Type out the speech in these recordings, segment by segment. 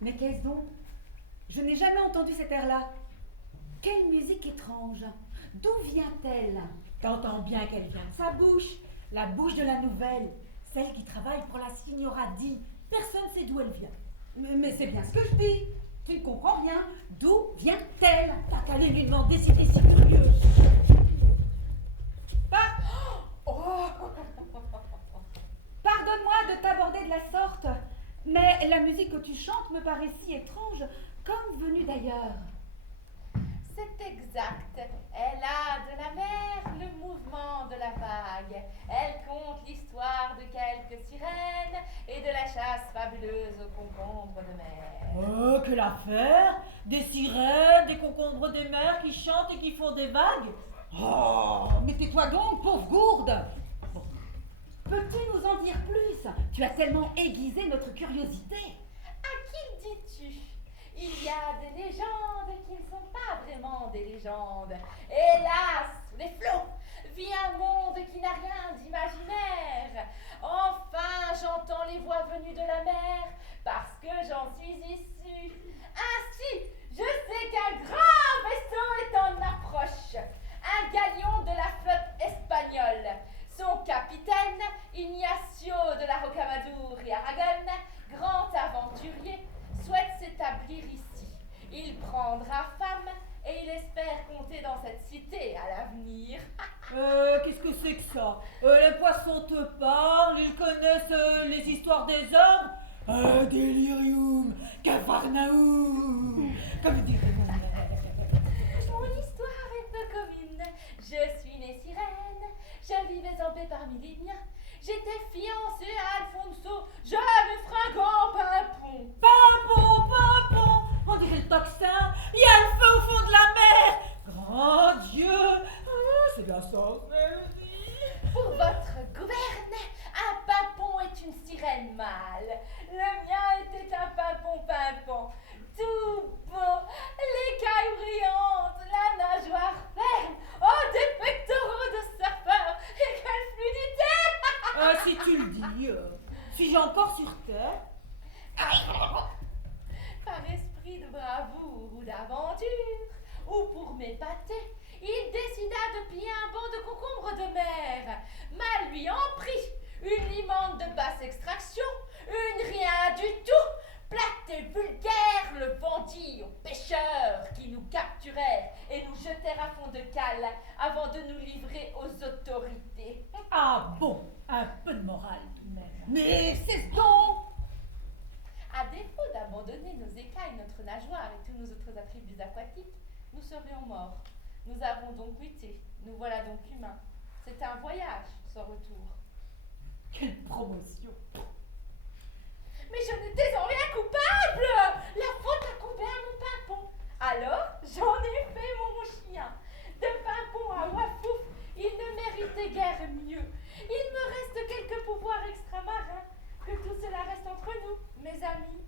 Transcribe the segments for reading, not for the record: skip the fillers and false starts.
Mais qu'est-ce donc? Je n'ai jamais entendu cet air-là. Quelle musique étrange! D'où vient-elle? T'entends bien qu'elle vient de sa bouche, la bouche de la nouvelle, celle qui travaille pour la signora Di. Personne ne sait d'où elle vient. Mais c'est bien ce que je dis. Tu ne comprends rien. D'où vient-elle? T'as qu'à aller lui demander si t'es si curieuse. Oh. Pardonne-moi de t'aborder de la sorte, mais la musique que tu chantes me paraît si étrange, comme venue d'ailleurs. C'est exact. Elle a de la mer le mouvement de la vague. Elle conte l'histoire de quelques sirènes et de la chasse fabuleuse aux concombres de mer. Oh, quelle affaire! Des sirènes, des concombres des mers qui chantent et qui font des vagues. Oh, mais tais-toi donc, pauvre gourde! Bon. Peux-tu nous en dire plus? Tu as tellement aiguisé notre curiosité. À qui dis-tu? Il y a des légendes qui ne sont pas vraiment des légendes. Hélas, sous les flots, vit un monde qui n'a rien d'imaginaire. Enfin, j'entends les voix venues de la mer parce que j'en suis issue. Ainsi, je sais qu'un grand vaisseau est en approche. Un galion de la flotte espagnole. Son capitaine, Ignacio de la Rocamadour et Aragon, grand aventurier, souhaite s'établir ici. Il prendra femme et il espère compter dans cette cité à l'avenir. Qu'est-ce que c'est que ça? Les poissons te parlent, ils connaissent les histoires des hommes. Delirium, Capharnaüm, comme dirait ma mère. Mon histoire est peu commune. Je suis née sirène, je vivais en paix parmi les miens. J'étais fiancée à Alfonso, jeune fringant pimpon. Pimpon, on dirait le tocsin. Il y a le feu au fond de la mer. Grand Dieu, c'est bien ça, Pour votre gouverne, un pimpon est une sirène mâle. Le mien était un pimpon, tout beau, l'écaille brillante, la nageoire ferme, oh des pectoraux de surfeur, et quelle fluidité! Si tu le dis, si j'ai encore sur terre. Par esprit de bravoure ou d'aventure, ou pour m'épater, il décida de piller un banc de concombres de mer. Mal lui en prit, une limande de basse extraction, une rien du tout, plate et vulgaire, le bandit aux pêcheurs qui nous capturèrent et nous jetèrent à fond de cale avant de nous livrer aux autorités. Ah bon, un peu de morale tout de même. Mais c'est donc! À défaut d'abandonner nos écailles, notre nageoire et tous nos autres attributs aquatiques, nous serions morts. Nous avons donc lutté, nous voilà donc humains. C'est un voyage sans retour. Quelle promotion! Mais je n'étais en rien coupable! La faute incombait à mon pimpon. Alors, j'en ai fait mon chien. De pimpon à Wafouf, il ne méritait guère mieux. Il me reste quelques pouvoirs extramarins. Que tout cela reste entre nous, mes amis.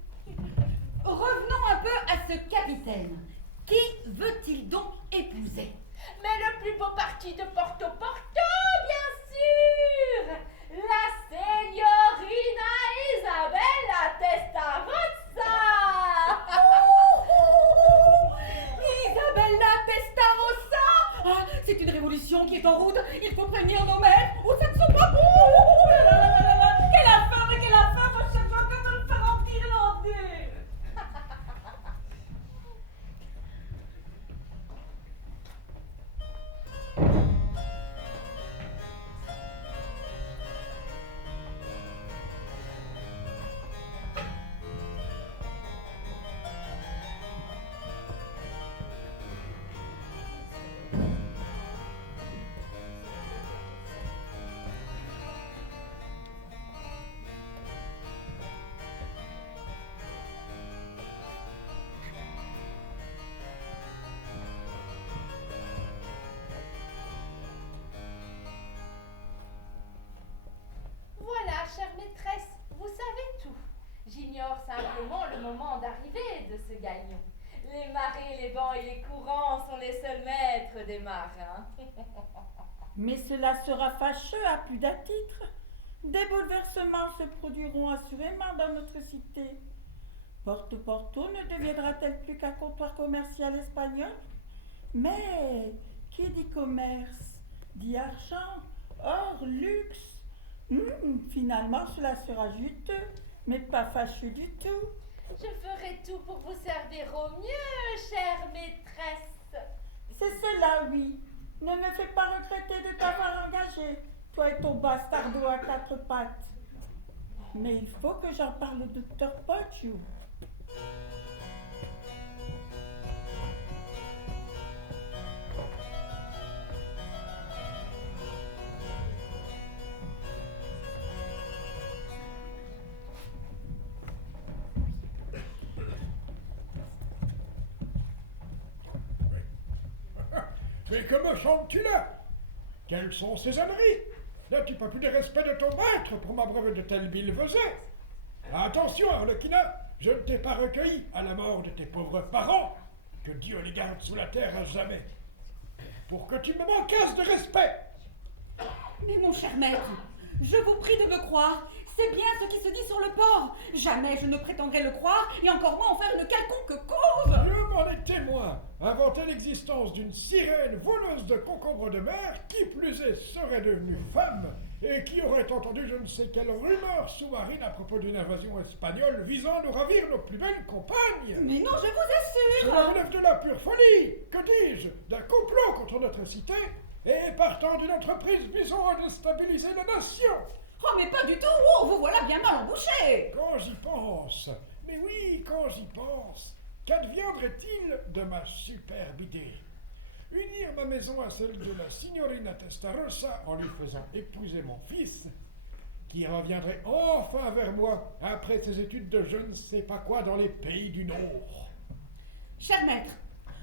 Revenons un peu à ce capitaine. Qui veut-il donc épouser? Mais le plus beau parti de Porto Porto, bien sûr! La signorina Isabella Testarossa! Isabella Testarossa! Ah, c'est une révolution qui est en route. Il faut prévenir nos mères ou ça ne sont pas bons. Quelle affaire, moi je suis en train de le faire en irlandais! Voilà, chère maîtresse, vous savez tout. J'ignore simplement le moment d'arrivée de ce galion. Les marées, les vents et les courants sont les seuls maîtres des marins. Mais cela sera fâcheux à plus d'un titre. Des bouleversements se produiront assurément dans notre cité. Porto ne deviendra-t-elle plus qu'un comptoir commercial espagnol? Mais qui dit commerce dit argent, or luxe. Finalement, cela sera juteux, mais pas fâcheux du tout. Je ferai tout pour vous servir au mieux, chère maîtresse. C'est cela, oui. Ne me fais pas regretter de t'avoir engagé, toi et ton bastardo à quatre pattes. Mais il faut que j'en parle au docteur Poggio. Mais que me chantes-tu là? Quelles sont ces âneries? N'as-tu pas plus de respect de ton maître pour m'abreuver de telles billevesées? Attention, Arlequina, je ne t'ai pas recueilli à la mort de tes pauvres parents, que Dieu les garde sous la terre à jamais, pour que tu me manquasses de respect. Mais mon cher maître, je vous prie de me croire, c'est bien ce qui se dit sur le port. Jamais je ne prétendrai le croire, et encore moins en faire une quelconque cause. Dieu m'en est témoin. Inventer l'existence d'une sirène voleuse de concombres de mer, qui plus est serait devenue femme, et qui aurait entendu je ne sais quelle rumeur sous-marine à propos d'une invasion espagnole visant à nous ravir nos plus belles compagnes. Mais non, je vous Cela assure. relève de la pure folie, que dis-je, d'un complot contre notre cité, et partant d'une entreprise visant à déstabiliser la nation. Oh, mais pas du tout. Oh, vous voilà bien mal embouché. Quand j'y pense, mais oui, quand j'y pense, qu'adviendrait-il de ma superbe idée? Unir ma maison à celle de la signorina Testarossa en lui faisant épouser mon fils, qui reviendrait enfin vers moi après ses études de je ne sais pas quoi dans les pays du Nord. Cher maître,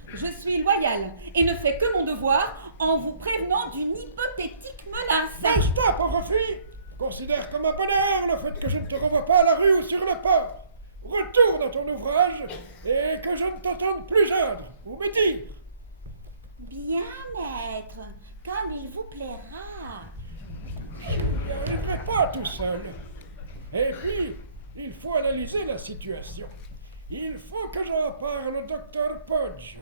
je suis loyal et ne fais que mon devoir en vous prévenant d'une hypothétique menace. Basta, pauvre fille! Considère comme un bonheur le fait que je ne te revoie pas à la rue ou sur le port. Retourne à ton ouvrage et que je ne t'entende plus geindre ou me dire. Bien, maître, comme il vous plaira. Je n'y arriverai pas tout seul. Et puis, il faut analyser la situation. Il faut que j'en parle au docteur Poggio.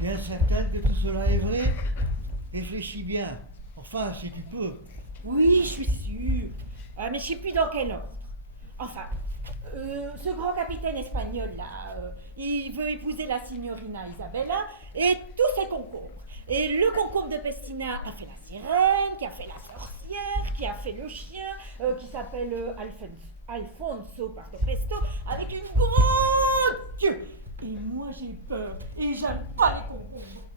Bien certaine que tout cela est vrai? Réfléchis bien. Enfin, si tu peux. Oui, je suis sûre. Mais je sais plus dans quel ordre. Enfin, ce grand capitaine espagnol là, il veut épouser la signorina Isabella et tous ses concombres. Et le concombre de Pestina a fait la sirène, qui a fait la sorcière, qui a fait le chien, qui s'appelle Alfonso Parto Presto, avec une grande queue. Et moi j'ai peur, et j'aime pas les concombres.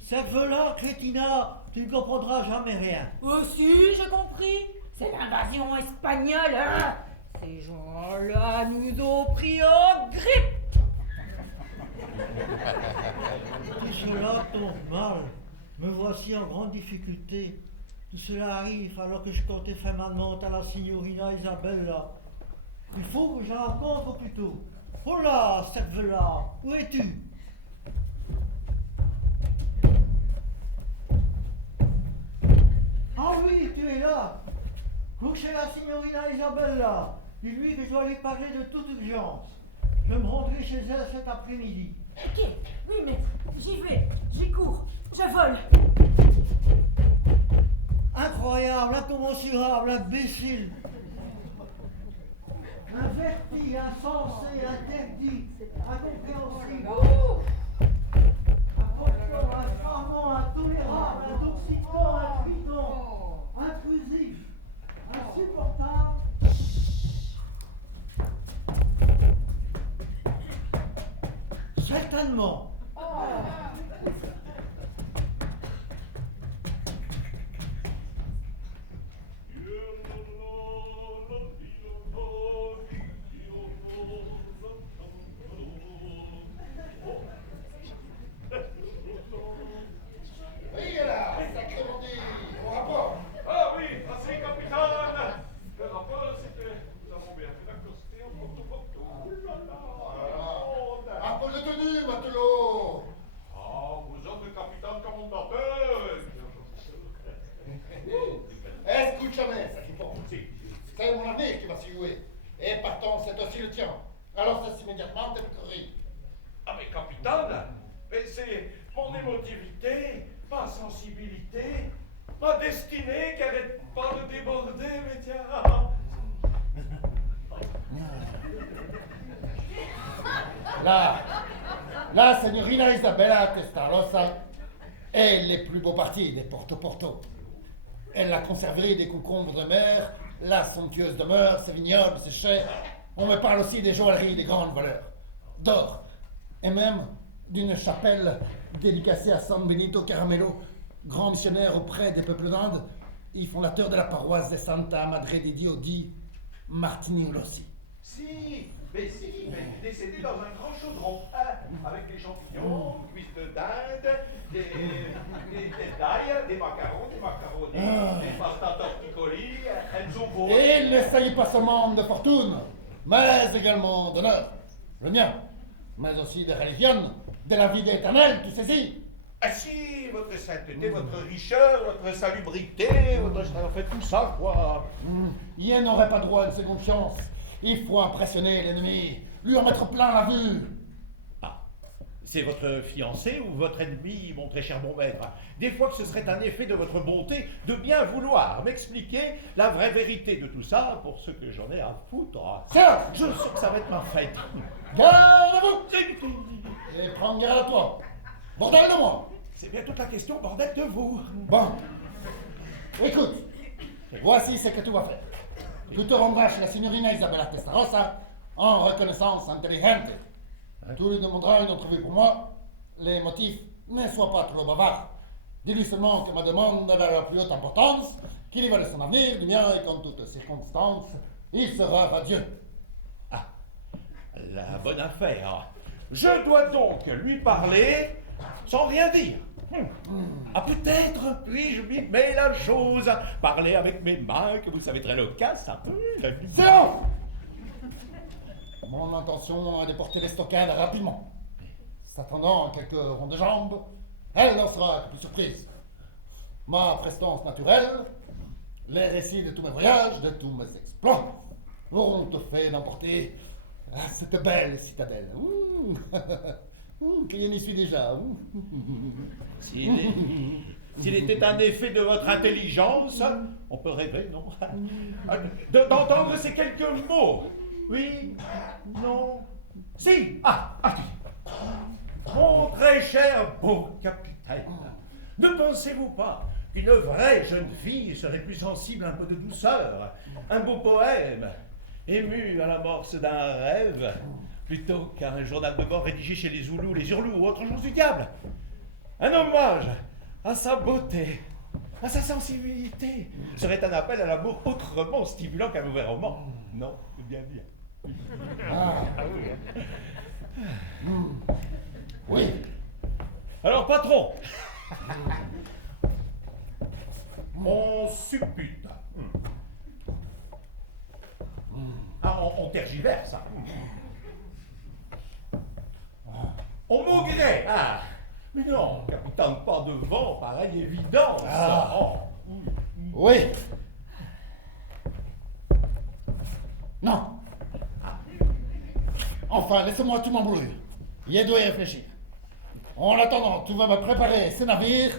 Serve-la, crétina, tu ne comprendras jamais rien. Oh si, j'ai compris. C'est l'invasion espagnole, hein. Ces gens-là nous ont pris en grippe. Tout cela tombe mal. Me voici en grande difficulté. Tout cela arrive alors que je comptais faire ma demande à la signorina Isabella. Il faut que je la rencontre au plus tôt. Oh là, serve-la, où es-tu? Ah oui, tu es là. Cours chez la signorina Isabella. Dis-lui que je dois lui parler de toute urgence. Je me rendrai chez elle cet après-midi. Ok, oui maître, j'y vais, j'y cours, je vole. incroyable, incommensurable, imbécile. Un vertige insensé, interdit, incompréhensible. Un folklore infamant, intolérable, intoxicant, intrigant, intrusif, insupportable. Certainement. Oui, là, sacrément dit, mon rapport. Ah oui, assez capitaine. Le rapport, c'est que nous avons bien fait d'accoster en porte-porte. Ouh là là. Un peu de tenue, matelot. Ah, vous êtes le capitaine commandateur. Escúchame, Sacripant. C'est mon avenir qui va s'y jouer. Et partant, c'est aussi le tien. Alors cesse immédiatement tes conneries. Ah mais capitaine, mais c'est mon émotivité, ma sensibilité, ma destinée qui arrête pas de déborder, mais tiens. La signorina Isabella Testarossa est les plus beaux parties des Porto-Porto. Elle a conservé des concombres de mer, la somptueuse demeure, ses vignobles, ses chais. On me parle aussi des joailleries de grande valeur, d'or, et même d'une chapelle dédicacée à San Benito Caramello, grand missionnaire auprès des peuples d'Inde et fondateur de la paroisse de Santa Madre di Dio di Martigny-Rossi. Si, mais décédé dans un grand chaudron, hein, avec des champignons, cuisses de dinde, des d'ail, des macarons, des macaronis, des pasta torticoli, elles ont beau. Et il ne s'agit pas seulement de fortune, mais également d'honneur, le mien, mais aussi de religion, de la vie éternelle qui saisit. Ah si, votre sainteté, votre richeur, votre salubrité, votre... en fait tout ça, quoi. Il n'aurait pas droit à une seconde chance. Il faut impressionner l'ennemi, lui en mettre plein la vue. Ah, c'est votre fiancé ou votre ennemi, mon très cher bon maître? Des fois que ce serait un effet de votre bonté de bien vouloir m'expliquer la vraie vérité de tout ça pour ce que j'en ai à foutre. Tiens, Je sens que ça va être ma fête. garde à vous et prends garde à toi. Bordel de moi. C'est bien toute la question, bordel, de vous. Bon, écoute, voici ce que tu vas faire. Tu te rendras chez la signorina Isabella Testarossa en reconnaissance intelligente. Tu lui demanderas une entrevue pour moi. Les motifs ne soient pas trop bavards. Dis-lui seulement que ma demande est de la plus haute importance, qu'il y va de son avenir, du mien et qu'en toutes circonstances, il sera radieux. Ah, la bonne affaire. Je dois donc lui parler sans rien dire. Ah, peut-être puis-je mimer la chose, parler avec mes mains, que vous savez très loquace, un peu. Silence! Mon intention est de porter les stockades rapidement. S'attendant à quelques ronds de jambes, elle n'en sera que plus surprise. Ma prestance naturelle, les récits de tous mes voyages, de tous mes exploits, auront te fait d'emporter à cette belle citadelle. Que je n'y suis déjà. S'il était un effet de votre intelligence, on peut rêver, non? D'entendre ces quelques mots. Oui, non, si, mon très cher beau capitaine, ne pensez-vous pas qu'une vraie jeune fille serait plus sensible à un peu de douceur, un beau poème, ému à l'amorce d'un rêve, plutôt qu'un journal de mort rédigé chez les Zoulous, les Hurlous ou autre chose du diable? Un hommage à sa beauté, à sa sensibilité, serait un appel à l'amour autrement stimulant qu'un mauvais roman. Non, c'est bien dit. Oui. Alors, patron, on suppute. On tergiverse. On maugrait. Mais non, capitaine, pas de vent, pareil évident. Oui. Non. Enfin, laissez-moi tout m'embrouiller. Il doit y réfléchir. En attendant, tu vas me préparer ces navires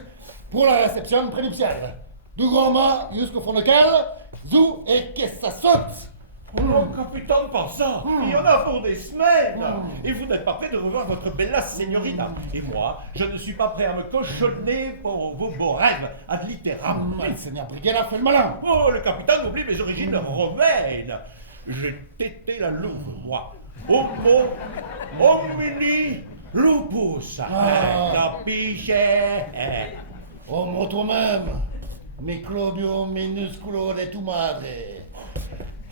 pour la réception prénuptiale. Du grand mât jusqu'au fond de cale, zou et qu'est-ce que ça saute. Oh, capitaine, pas ça. Il y en a pour des semaines. Et vous n'êtes pas prêt de revoir votre bella signorina. Et moi, je ne suis pas prêt à me cochonner pour vos beaux rêves ad litteram. Monseigneur Brighella fait le malin. Oh, le capitaine oublie mes origines romaines. J'ai tété la louve, moi. Homo homini lupus. La piche. Oh, mon toi-même, microbio minusculo de tu madre.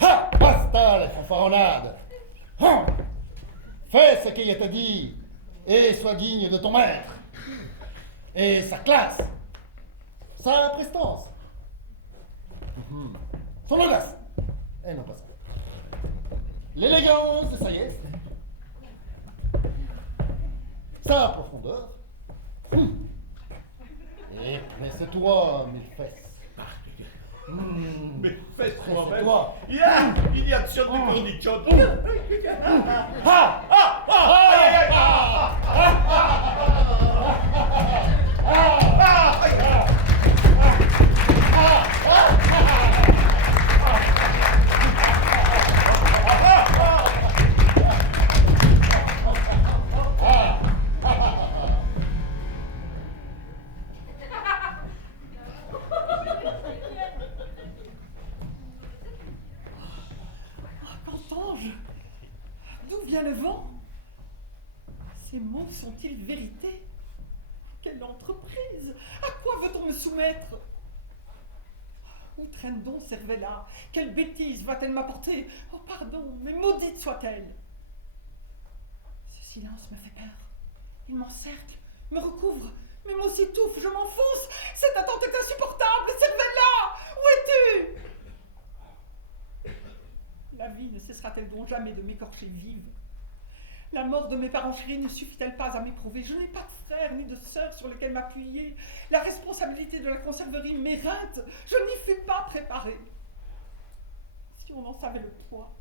Ha! Basta les fanfaronnades. Fais ce qu'il t'a dit et sois digne de ton maître. Et sa classe, sa prestance, son audace, et non pas ça. L'élégance de sa yeste, sa profondeur. Et presse-toi, mes fesses. Mais faites moi-même. Presse-toi. Il y a de sur des cornichons. Ha! Qu'entends-je? D'où vient le vent? Ces mots sont-ils vérité? Quelle entreprise! À quoi veut-on me soumettre? Où traîne donc Cervella? Quelle bêtise va-t-elle m'apporter? Oh pardon, mais maudite soit-elle! Ce silence me fait peur. Il m'encercle, me recouvre, mes mots s'étouffent, je m'enfonce. Cette attente est insupportable. Cervella, où es-tu? La vie ne cessera-t-elle donc jamais de m'écorcher vive? La mort de mes parents chéris ne suffit-elle pas à m'éprouver? Je n'ai pas de frère ni de sœur sur lesquels m'appuyer. La responsabilité de la conserverie m'éreinte. Je n'y fus pas préparée. Si on en savait le poids.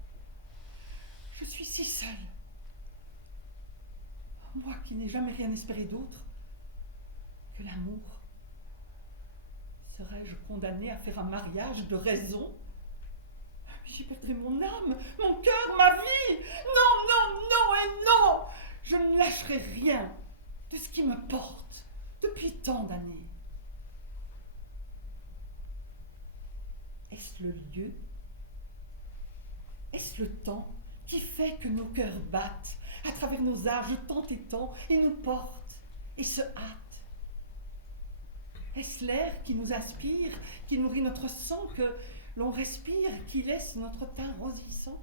Je suis si seule. Moi qui n'ai jamais rien espéré d'autre que l'amour. Serais-je condamnée à faire un mariage de raison? J'y perdrai mon âme, mon cœur, ma vie. Non, non, non et non. Je ne lâcherai rien de ce qui me porte depuis tant d'années. Est-ce le lieu? Est-ce le temps qui fait que nos cœurs battent à travers nos âges tant et tant et nous portent et se hâtent? Est-ce l'air qui nous inspire, qui nourrit notre sang, que l'on respire, qui laisse notre teint rosissant?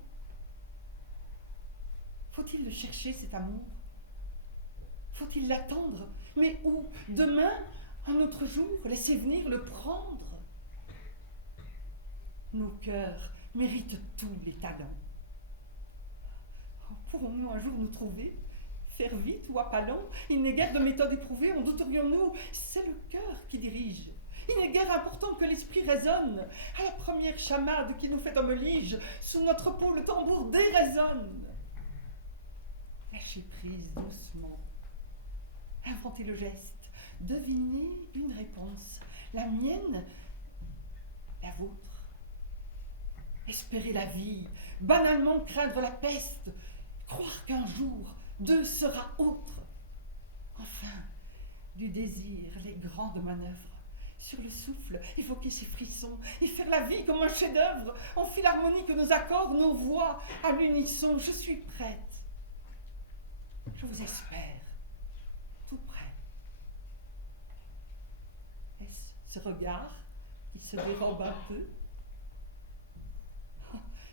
Faut-il le chercher, cet amour? Faut-il l'attendre? Mais où? Demain? Un autre jour? Laisser venir, le prendre? Nos cœurs méritent tous les talents. Pourrons-nous un jour nous trouver? Faire vite ou à pas lents? Il n'est guère de méthode éprouvée, en douterions-nous? C'est le cœur qui dirige. Il n'est guère important que l'esprit résonne. À la première chamade qui nous fait homme lige, sous notre peau le tambour dérésonne. Lâchez prise doucement. Inventez le geste. Devinez une réponse. La mienne, la vôtre. Espérer la vie, banalement craindre la peste, croire qu'un jour, deux sera autre. Enfin, du désir, les grandes manœuvres. Sur le souffle, évoquer ces frissons et faire la vie comme un chef-d'œuvre, en philharmonie que nos accords, nos voix, à l'unisson. Je suis prête. Je vous espère, tout près. Est-ce ce regard qui se dérobe un peu?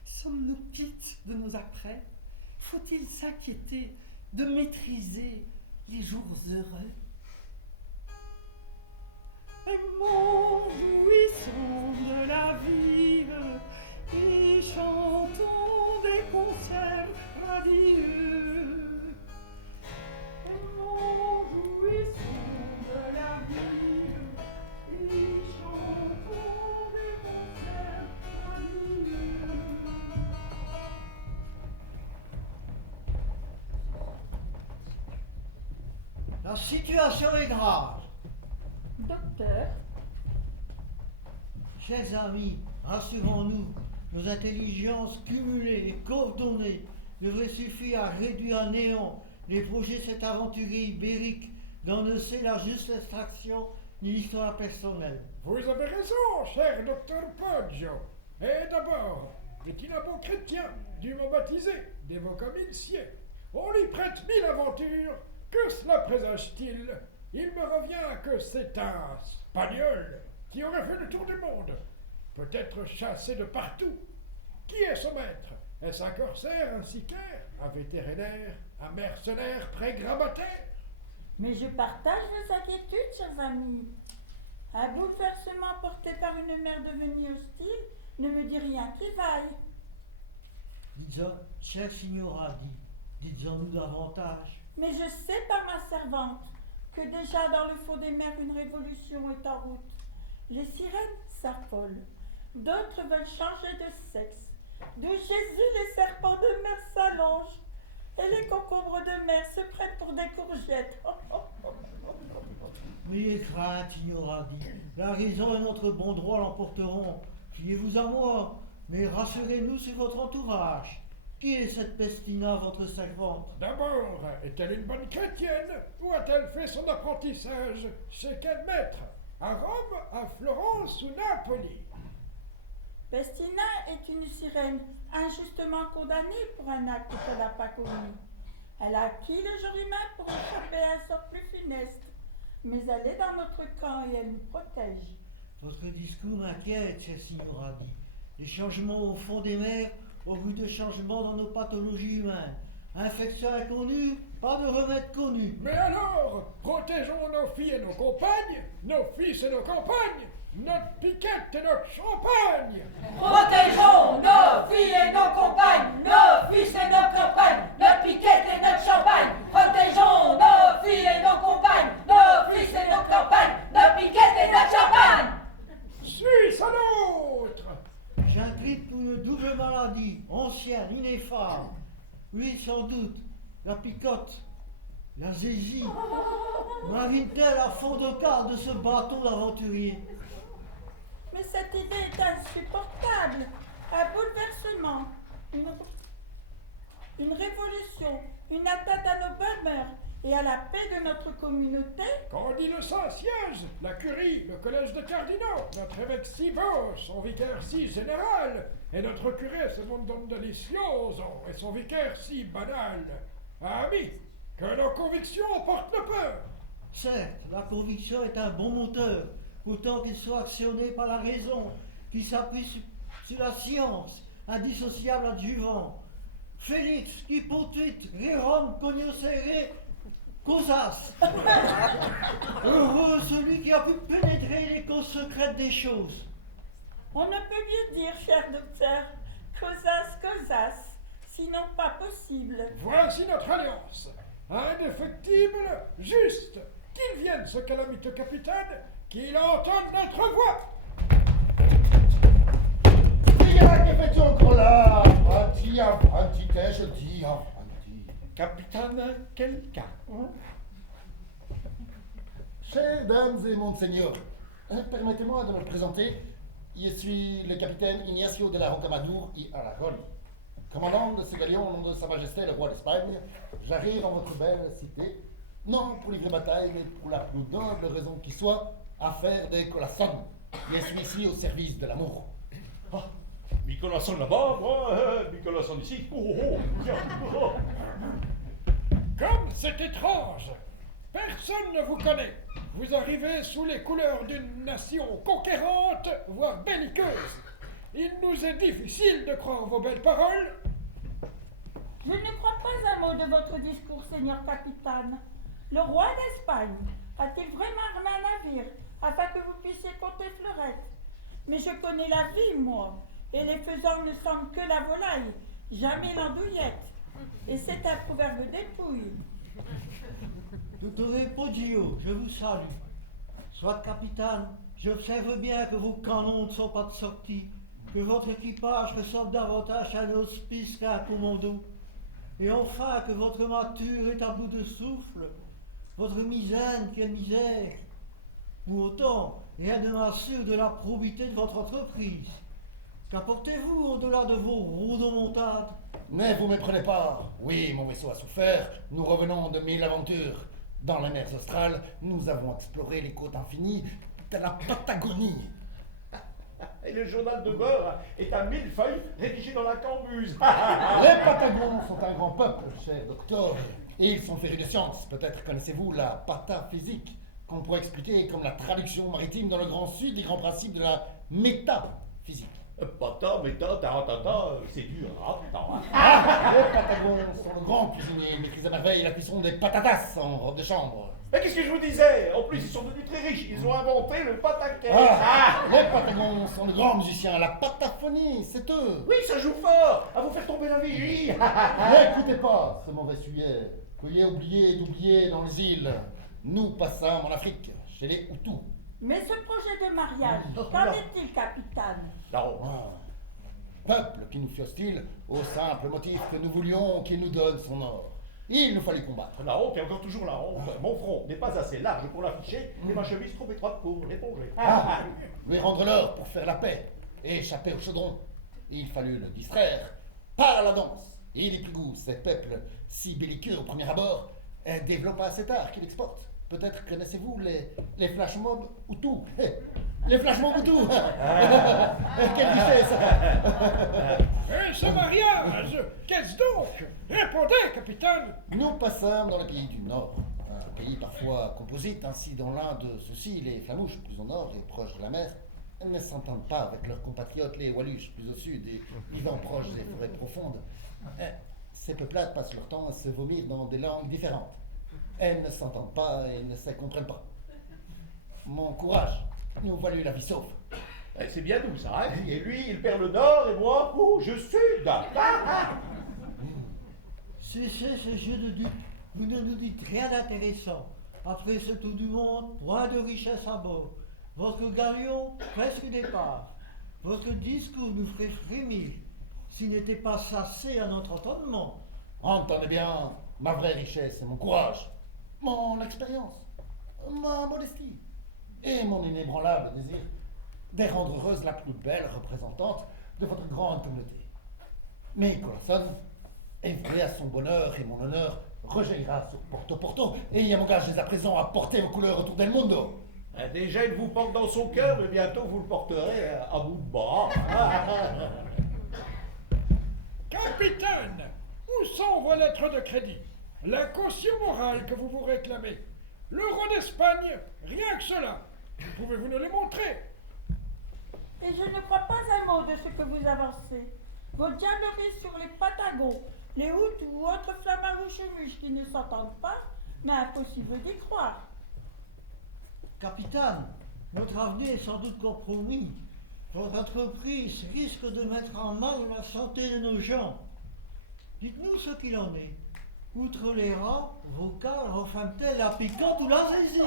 Sommes-nous quittes de nos apprêts? Faut-il s'inquiéter de maîtriser les jours heureux? Aimons, jouissons de la vie et chantons des concerts radieux. Aimons, jouissons de la vie et chantons des concerts radieux. La situation est grave. Docteur, Chers amis, rassurons-nous, nos intelligences cumulées et coordonnées devraient suffire à réduire à néant les projets de cet aventurier ibérique dont ne sait la juste extraction ni l'histoire personnelle. Vous avez raison, cher docteur Poggio. Et d'abord, est-il un bon chrétien, dûment baptisé, dévot comme il sied. On lui prête 1000 aventures. Que cela présage-t-il? Il me revient que c'est un Spagnol qui aurait fait le tour du monde. Peut-être chassé de partout. Qui est son maître? Est-ce un corsaire, un sicaire, un vétérinaire, un mercenaire pré-grammataire? Mais je partage vos inquiétudes, chers amis. Un bouleversement porté par une mer devenue hostile ne me dit rien qui vaille. Dites-en, cher signora, dites-en-nous davantage. Mais je sais par ma servante que déjà dans le fond des mers une révolution est en route. Les sirènes s'affolent, d'autres veulent changer de sexe. De Jésus, les serpents de mer s'allongent et les concombres de mer se prennent pour des courgettes. N'ayez crainte, signora, la raison et notre bon droit l'emporteront. Fiez-vous à moi, mais rassurez-nous sur votre entourage. Qui est cette Pestina, votre servante? D'abord, est-elle une bonne chrétienne ou a-t-elle fait son apprentissage chez quel maître? À Rome, à Florence ou Napoli? Pestina est une sirène injustement condamnée pour un acte qu'elle n'a pas commis. Elle a acquis le genre humain pour échapper à un sort plus funeste. Mais elle est dans notre camp et elle nous protège. Votre discours m'inquiète, chère signora. Les changements au fond des mers au vu de changements dans nos pathologies humaines. Infection inconnue, pas de remède connu. Mais alors, protégeons nos filles et nos compagnes, nos fils et nos campagnes, notre piquette et notre champagne. Protégeons nos filles et nos compagnes, nos fils et nos campagnes, notre piquette et notre champagne. Protégeons nos filles et nos compagnes, nos fils et nos campagnes, notre piquette et notre champagne. Suis à l'autre. J'intrigue pour une double maladie, ancienne, ineffable. Oui, sans doute, la picote, la zézie. Marine-t-elle à fond de quart de ce bateau d'aventurier? Mais cette idée est insupportable. Un bouleversement, une révolution, une atteinte à nos bonnes mœurs et à la paix de notre communauté. Quand on dit le Saint-Siège, la curie, le collège de cardinaux, notre évêque si beau, son vicaire si général, et notre curé ce monde delicioso, et son vicaire si banal. Amis, que nos convictions portent le peur. Certes, la conviction est un bon moteur, autant qu'il soit actionné par la raison, qui s'appuie sur la science, indissociable adjuvant. Félix, qui potuit, rerum cognoscere causas. Heureux celui qui a pu pénétrer les causes secrètes des choses. On ne peut mieux dire, cher docteur, causas, sinon pas possible. Voici notre alliance. Indéfectible, juste. Qu'il vienne ce calamiteux capitaine, qu'il entende notre voix. Via che feci ancora, avanti te, je dis avanti. Capitaine, quelqu'un. Chères dames et monseigneurs, permettez-moi de me présenter. Je suis le capitaine Ignacio de la Rocamadour y Aragon. Commandant de ce galion au nom de Sa Majesté le roi d'Espagne, j'arrive dans votre belle cité, non pour livrer bataille, mais pour la plus noble raison qui soit, à faire des collations. Je suis ici au service de l'amour. Ah, Nicolasson là-bas, moi, Nicolasson ici. Tiens. Comme c'est étrange. Personne ne vous connaît. Vous arrivez sous les couleurs d'une nation conquérante, voire belliqueuse. Il nous est difficile de croire vos belles paroles. Je ne crois pas un mot de votre discours, seigneur capitaine. Le roi d'Espagne a-t-il vraiment armé un navire afin que vous puissiez compter fleurette? Mais je connais la vie, moi, et les faisans ne semblent que la volaille, jamais l'andouillette. Et c'est un proverbe dépouille. Dottore Poggio, je vous salue. Soit capitaine, j'observe bien que vos canons ne sont pas de sortie, que votre équipage ressemble davantage à un hospice qu'à un commando, et enfin que votre mature est à bout de souffle, votre misaine, quelle misère. Pour autant, rien ne m'assure de la probité de votre entreprise. Qu'apportez-vous au-delà de vos rodomontades? Ne vous méprenez pas. Oui, mon vaisseau a souffert. Nous revenons de 1000 aventures. Dans les mers australes, nous avons exploré les côtes infinies de la Patagonie. Et le journal de bord est à 1000 feuilles rédigé dans la cambuse. Les Patagons sont un grand peuple, cher docteur. Et ils sont férus de sciences. Peut-être connaissez-vous la pataphysique, qu'on pourrait expliquer comme la traduction maritime dans le grand sud des grands principes de la métaphysique. Pata, méta, tarantata, c'est dur, hein? Ah, les Patagons sont de grands cuisiniers. Ils maîtrisent à merveille la cuisson des patatas en robe de chambre. Mais qu'est-ce que je vous disais? En plus, ils sont devenus très riches. Ils ont inventé le pataquès. Les Patagons sont de grands musiciens. La pataphonie, c'est eux. Oui, ça joue fort. À vous faire tomber la vigie. N'écoutez pas ce mauvais sujet. Veuillez oublier d'oublier dans les îles. Nous passâmes en Afrique, chez les Hutus. Mais ce projet de mariage, qu'en est-il, capitaine? Non. Peuple qui nous fut hostile au simple motif que nous voulions qu'il nous donne son or. Il nous fallut combattre. La honte est encore toujours la honte. Mon front n'est pas assez large pour l'afficher et ma chemise trop étroite pour l'éponger. Lui rendre l'or pour faire la paix et échapper au chaudron. Il fallut le distraire par la danse. Il y prit goût, ces peuples si belliqueux au premier abord, développa cet art qu'il exporte. Peut-être connaissez-vous les flash mobs Hutus. Les flash mobs Hutus. Quelle richesse. Et ce mariage, qu'est-ce donc? Répondez, capitaine. Nous passâmes dans le pays du Nord, un pays parfois composite. Ainsi, dans l'un de ceux-ci, les Flamouches, plus au nord et proches de la mer, ne s'entendent pas avec leurs compatriotes, les Waluches, plus au sud et vivant proches des forêts profondes. Ces peuplades passent leur temps à se vomir dans des langues différentes. Elles ne s'entendent pas et ne se comprennent pas. Mon courage nous valut la vie sauve. C'est bien doux ça, hein? Et lui, il perd le nord et moi, je sud. Cessez ce jeu de dupes. Vous ne nous dites rien d'intéressant. Après ce tour du monde, point de richesse à bord. Votre galion, presque départ. Votre discours nous ferait frémir. S'il n'était pas sassé à notre entendement. Entendez bien, ma vraie richesse, c'est mon courage, mon expérience, ma modestie et mon inébranlable désir de rendre heureuse la plus belle représentante de votre grande communauté. Mais Corazon est voué à son bonheur et mon honneur rejaillira sur Porto Porto et il m'engage dès à présent à porter vos couleurs autour del mundo. Déjà, il vous porte dans son cœur, mais bientôt vous le porterez à bout de bras. Capitaine, où sont vos lettres de crédit? La caution morale que vous vous réclamez? L'euro d'Espagne? Rien que cela. Pouvez-vous nous les montrer? Et je ne crois pas un mot de ce que vous avancez. Vos diableries sur les Patagons, les Hutus ou autres flamarouches qui ne s'entendent pas, mais impossible d'y croire. Capitaine, notre avenir est sans doute compromis. Votre entreprise risque de mettre en mal la santé de nos gens. Dites-nous ce qu'il en est. Outre les rats, vos cas referment-elles la piquante ou la zézille?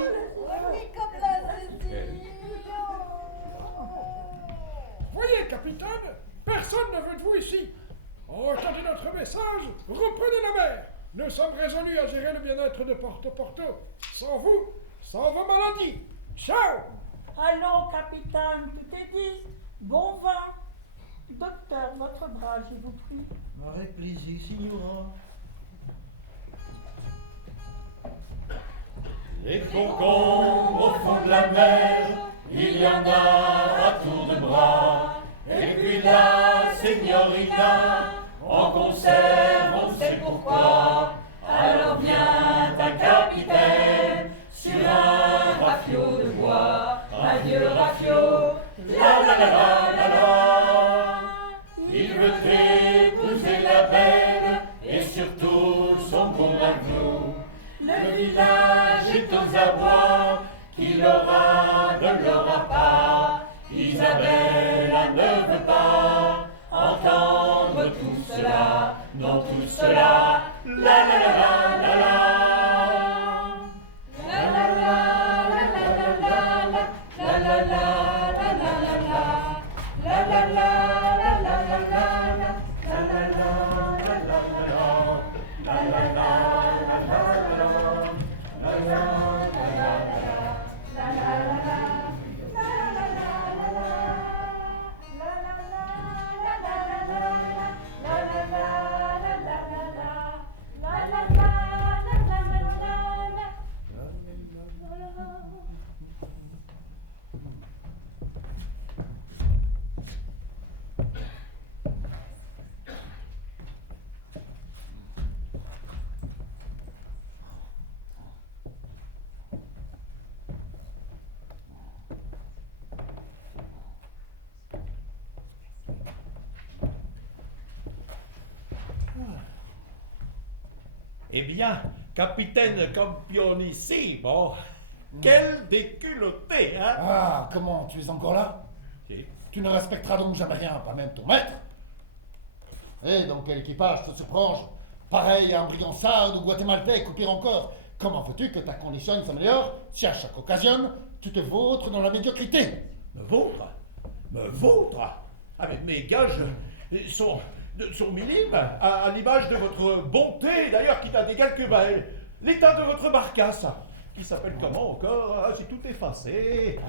Voyez, capitaine, personne ne veut de vous ici. Entendez notre message, reprenez la mer. Nous sommes résolus à gérer le bien-être de Porto Porto. Sans vous, sans vos maladies. Ciao! Allons, capitaine, tout est dit. Bon vent. Docteur, votre bras, je vous prie. Avec plaisir, signora. Les flocons au fond de la mer, il y en a à tour de bras. Et puis la signorina, en conserve, on sait pourquoi. Alors vient un capitaine sur un rafio de bois. Adieu rafio, la la la la la la. Il veut épouser la belle et surtout son bon Magnou. Le village est aux abois, qu'il aura de l'aura pas. Isabella ne veut pas entendre tout cela, non tout cela, la la la la la la. La la la la la la la, la la la la la la la, la la la la la la la, la la la la la la, la la la la la la. La la la la la la la la la. Eh bien, capitaine Campionissimo, quel déculotté, hein? Ah, comment, tu es encore là? Si. Tu ne respecteras donc jamais rien, pas même ton maître. Et dans quel équipage te surprends-je? Pareil à un brigand sarde ou guatémaltais, ou pire encore. Comment veux-tu que ta condition s'améliore si à chaque occasion, tu te vautres dans la médiocrité? Me vautre? Me vautre? Ah, mais mes gages sont minimes, à l'image de votre bonté, d'ailleurs, qui n'a d'égal que l'état de votre barcasse, qui s'appelle comment encore? Ah, c'est tout effacé.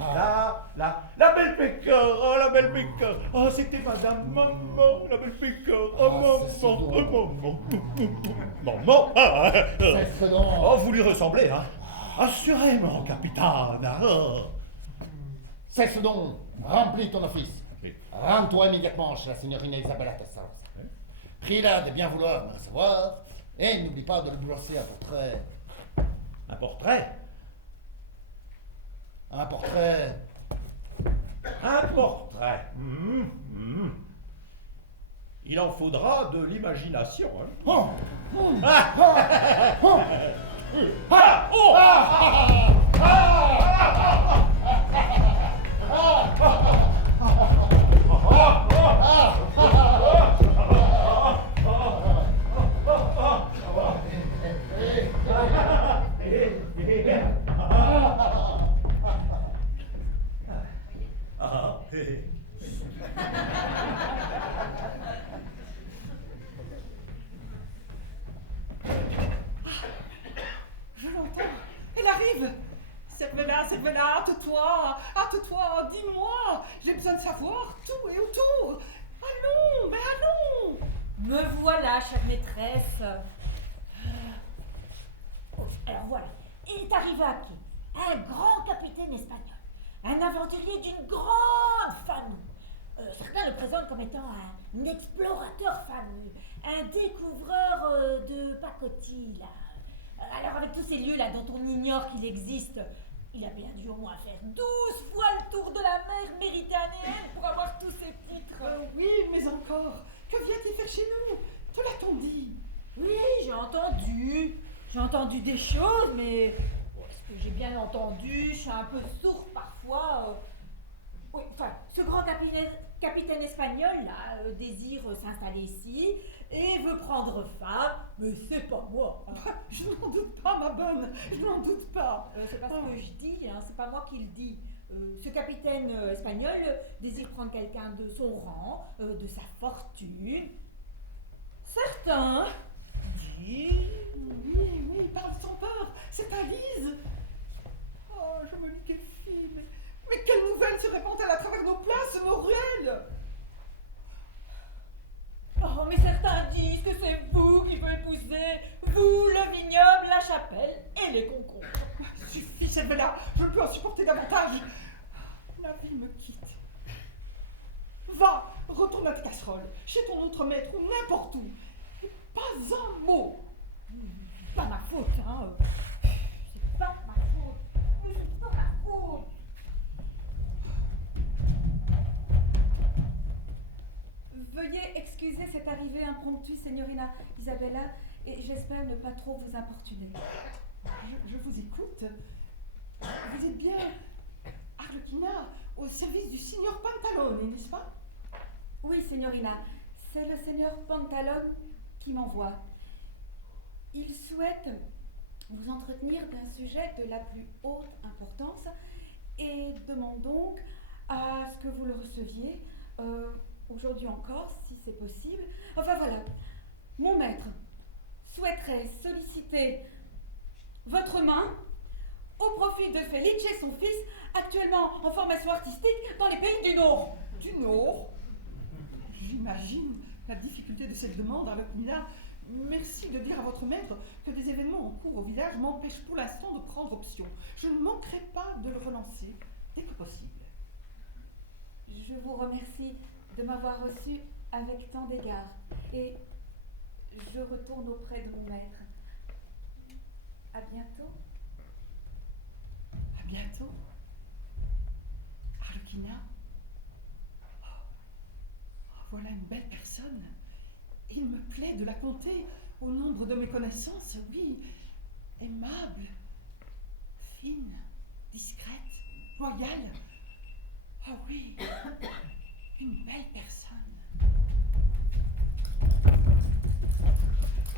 La belle Pécor, oh, la belle Pécor. Oh, c'était madame, maman, la belle Pécor. Oh, c'est maman, si oh, maman, maman. Cesse donc. Oh, vous lui ressemblez, hein? Assurément, capitaine. Oh. Cesse donc, remplis ton office. Oui. Rends-toi immédiatement chez la signorina Isabella Tessarosa. Prie-la de bien vouloir me recevoir et n'oublie pas de lui brosser un portrait. Un portrait? Un portrait. Un portrait. Il en faudra de l'imagination. Hein. Oh! Ah! Oh! Ah! Oh! Je l'entends. Elle arrive. Cervella, hâte-toi, dis-moi. J'ai besoin de savoir tout et autour. Allons, mais allons. Me voilà, chère maîtresse. Alors voilà, il est arrivé à pied un grand capitaine espagnol, un aventurier d'une grande famille. Certains le présentent comme étant un explorateur fameux, un découvreur de pacotille. Alors avec tous ces lieux-là dont on ignore qu'il existe, il a bien dû au moins faire 12 fois le tour de la mer méditerranéenne pour avoir tous ces titres. Oui, mais encore. Que vient-il faire chez nous? Te l'a-t-on dit? Oui, j'ai entendu des choses, mais bon, ce que j'ai bien entendu, je suis un peu sourde parfois. Oui, enfin, ce grand capitaine espagnol là désire s'installer ici et veut prendre femme, mais c'est pas moi. Je n'en doute pas, ma bonne, je n'en doute pas. C'est pas ce que je dis, hein, c'est pas moi qui le dis. Ce capitaine espagnol désire prendre quelqu'un de son rang, de sa fortune. Certains disent... Oui, parle sans peur, c'est Alice. Oh, je me dis quelle fille, mais quelle nouvelle se répand-elle à travers nos places, nos ruelles? Oh, mais certains disent que c'est vous qui veut épouser, vous, le vignoble, la chapelle et les concombres. Suffit, Cervella, je ne peux en supporter davantage. La vie me quitte. Va, retourne à tes casseroles, chez ton autre maître ou n'importe où. Et pas un mot. Pas ma faute, hein. C'est pas ma faute. C'est pas ma faute. Veuillez excuser cette arrivée impromptue, Signorina Isabella, et j'espère ne pas trop vous importuner. Je vous écoute. Vous êtes bien Arlequina, au service du signor Pantalone, n'est-ce pas? Oui, Signorina, c'est le Seigneur Pantalone qui m'envoie. Il souhaite vous entretenir d'un sujet de la plus haute importance et demande donc à ce que vous le receviez aujourd'hui encore, si c'est possible. Enfin voilà, mon maître souhaiterait solliciter votre main au profit de Felice, son fils, actuellement en formation artistique dans les pays du Nord. Du Nord? J'imagine la difficulté de cette demande, Arlequina. Merci de dire à votre maître que des événements en cours au village m'empêchent pour l'instant de prendre option. Je ne manquerai pas de le relancer dès que possible. Je vous remercie de m'avoir reçu avec tant d'égard et je retourne auprès de mon maître. À bientôt. À bientôt. Arlequina. Voilà une belle personne. Il me plaît de la compter au nombre de mes connaissances, oui, aimable, fine, discrète, loyale. Ah oui, une belle personne.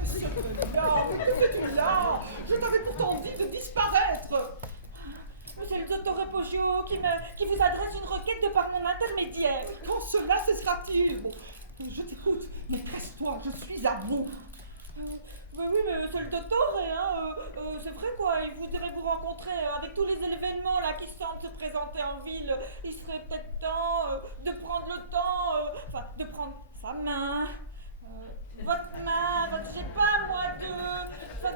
Monsieur Renard, que fais-tu là? Je t'avais pourtant dit de disparaître. Monsieur le dottore Poggio qui vous adresse une requête de par mon intermédiaire. Quand cela cessera-t-il? Bon, je t'écoute, mais presse-toi, je suis à bout. Oui, mais c'est le dottore, hein, c'est vrai quoi, il voudrait vous rencontrer avec tous les événements là qui semblent se présenter en ville. Il serait peut-être temps de prendre le temps, enfin, de prendre sa main, votre main, je sais pas moi,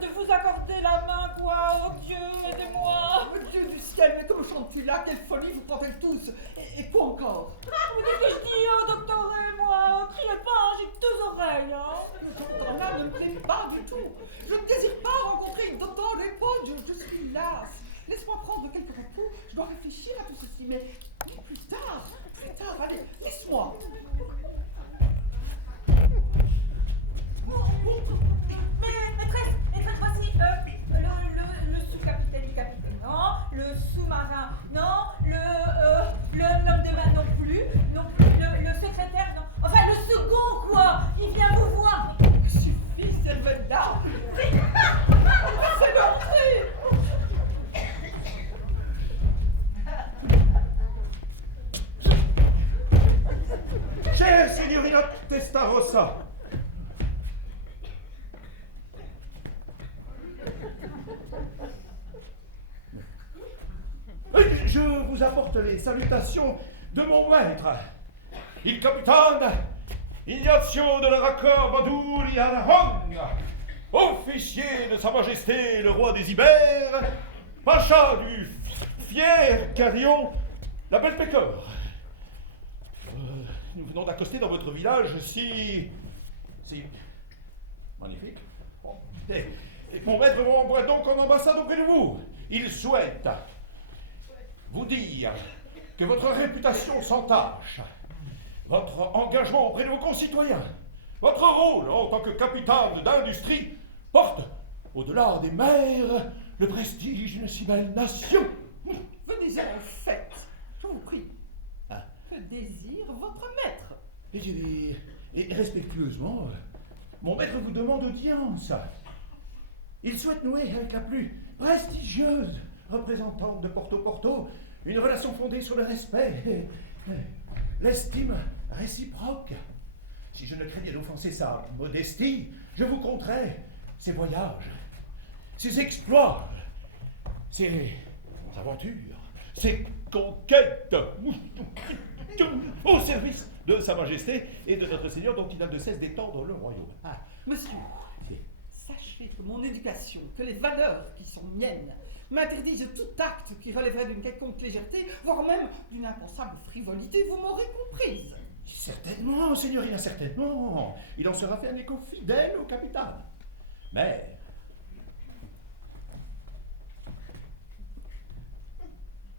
de vous accorder la main quoi, oh Dieu, aidez-moi. Oh, Dieu du ciel, mais comme chante-tu là? Quelle folie vous prend-elle tous? Et quoi encore? Vous dites que je dis, oh dottore, moi, criez pas, hein, j'ai deux oreilles, hein. Le là ne me plaît pas du tout. Je ne désire pas rencontrer une dottore Poggio, je suis lasse. Laisse-moi prendre quelques repos, je dois réfléchir à tout ceci, mais plus tard, allez, laisse-moi. Mais maîtresse, voici le sous-capitaine du capitaine, non, le sous-marin, non, l'homme de main non plus, le secrétaire, non, enfin le second quoi, il vient vous voir. Suffit, Servenda. C'est l'entrée. Chère signorina Testarossa, je vous apporte les salutations de mon maître, il capitaine Ignazio de la Raccorda Badouliana Hong, officier de Sa Majesté le roi des Ibères, pacha du fier carillon la Belle Pécore. Nous venons d'accoster dans votre village si magnifique. Bon. Et mon maître m'envoie donc en ambassade auprès de vous. Il souhaite vous dire que votre réputation s'entache, votre engagement auprès de vos concitoyens, votre rôle en tant que capitaine d'industrie porte, au-delà des mers, le prestige d'une si belle nation. Venez à la fête, je vous prie. Hein? Que désire votre maître? Et respectueusement, mon maître vous demande audience. Il souhaite nouer avec la plus prestigieuse représentante de Porto une relation fondée sur le respect, l'estime réciproque. Si je ne craignais d'offenser sa modestie, je vous conterais ses voyages, ses exploits, ses aventures, ses conquêtes au service de Sa Majesté et de notre Seigneur dont il n'a de cesse d'étendre le royaume. Monsieur, sachez que mon éducation, que les valeurs qui sont miennes, m'interdisent tout acte qui relèverait d'une quelconque légèreté, voire même d'une impensable frivolité, vous m'aurez comprise. Certainement, signorina, certainement. Il en sera fait un écho fidèle au capitaine. Mais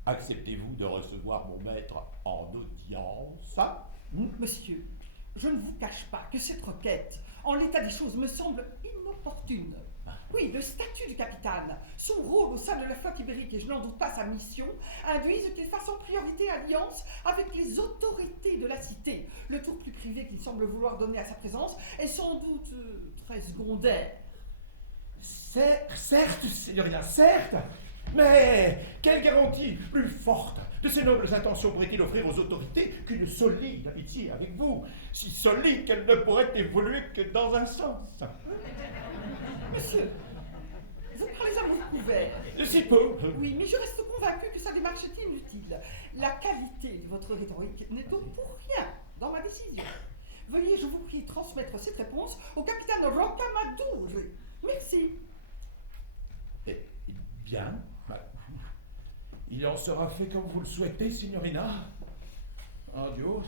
acceptez-vous de recevoir mon maître en audience? Monsieur, je ne vous cache pas que cette requête, en l'état des choses, me semble inopportune. Oui, le statut du capitaine, son rôle au sein de la flotte ibérique, et je n'en doute pas sa mission, induisent qu'il fasse en priorité alliance avec les autorités de la cité. Le tour plus privé qu'il semble vouloir donner à sa présence est sans doute très secondaire. Certes, signorina, certes. Mais quelle garantie plus forte de ces nobles intentions pourrait-il offrir aux autorités qu'une solide amitié avec vous, si solide qu'elle ne pourrait évoluer que dans un sens? Monsieur, vous parlez à mots couverts. Si peu. Oui, mais je reste convaincu que sa démarche est inutile. La qualité de votre rhétorique n'est donc pour rien dans ma décision. Veuillez, je vous prie, transmettre cette réponse au capitaine Rocamadour. Merci. Eh bien, il en sera fait comme vous le souhaitez, signorina. Adios.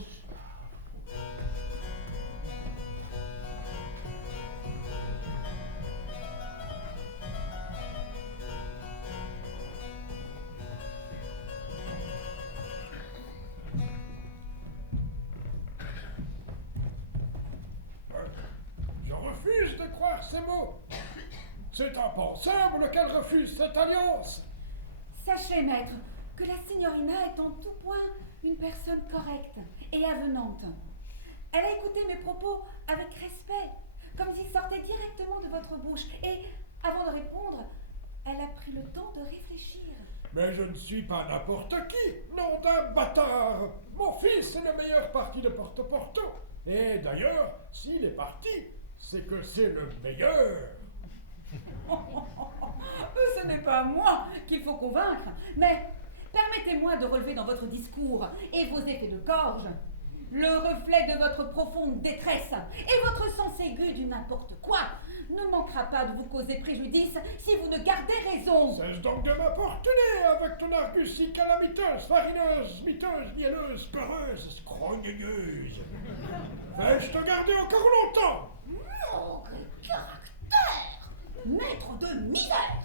Je refuse de croire ces mots. C'est impensable qu'elle refuse cette alliance. Sachez, maître, que la signorina est en tout point une personne correcte et avenante. Elle a écouté mes propos avec respect, comme s'ils sortaient directement de votre bouche, et, avant de répondre, elle a pris le temps de réfléchir. Mais je ne suis pas n'importe qui, nom d'un bâtard. Mon fils est le meilleur parti de Porto-Porto. Et d'ailleurs, s'il est parti, c'est que c'est le meilleur. Ce n'est pas moi qu'il faut convaincre, mais permettez-moi de relever dans votre discours et vos effets de gorge le reflet de votre profonde détresse et votre sens aigu du n'importe quoi ne manquera pas de vous causer préjudice si vous ne gardez raison. Cesse donc de m'importuner avec ton argutie calamiteuse, farineuse, miteuse, mielleuse, peureuse, scrogneuseuse. Vais-je te garder encore longtemps? Oh, quel caractère! Maître de misère!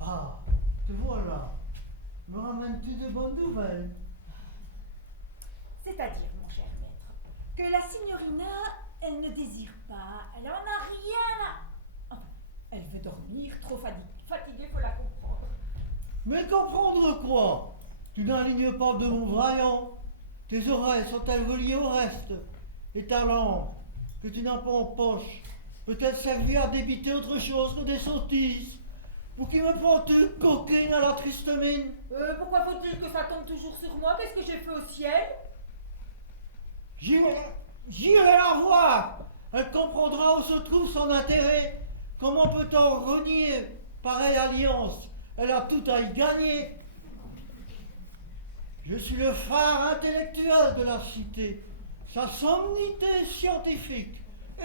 Ah, te voilà. Me ramènes-tu de bonnes nouvelles? C'est-à-dire, mon cher maître, que la signorina, elle ne désire pas, elle en a rien à... Enfin, elle veut dormir, trop fatiguée, faut la comprendre. Mais comprendre quoi? Tu n'alignes pas de mon vaillant. Tes oreilles sont-elles reliées au reste? Et ta langue, que tu n'as pas en poche, peut-elle servir à débiter autre chose que des sottises? Pour qui me prends-tu, coquine à la triste mine? Pourquoi faut-il que ça tombe toujours sur moi? Parce que j'ai fait au ciel? J'irai la voir. Elle comprendra où se trouve son intérêt. Comment peut-on renier pareille alliance? Elle a tout à y gagner. Je suis le phare intellectuel de la cité, sa sommité scientifique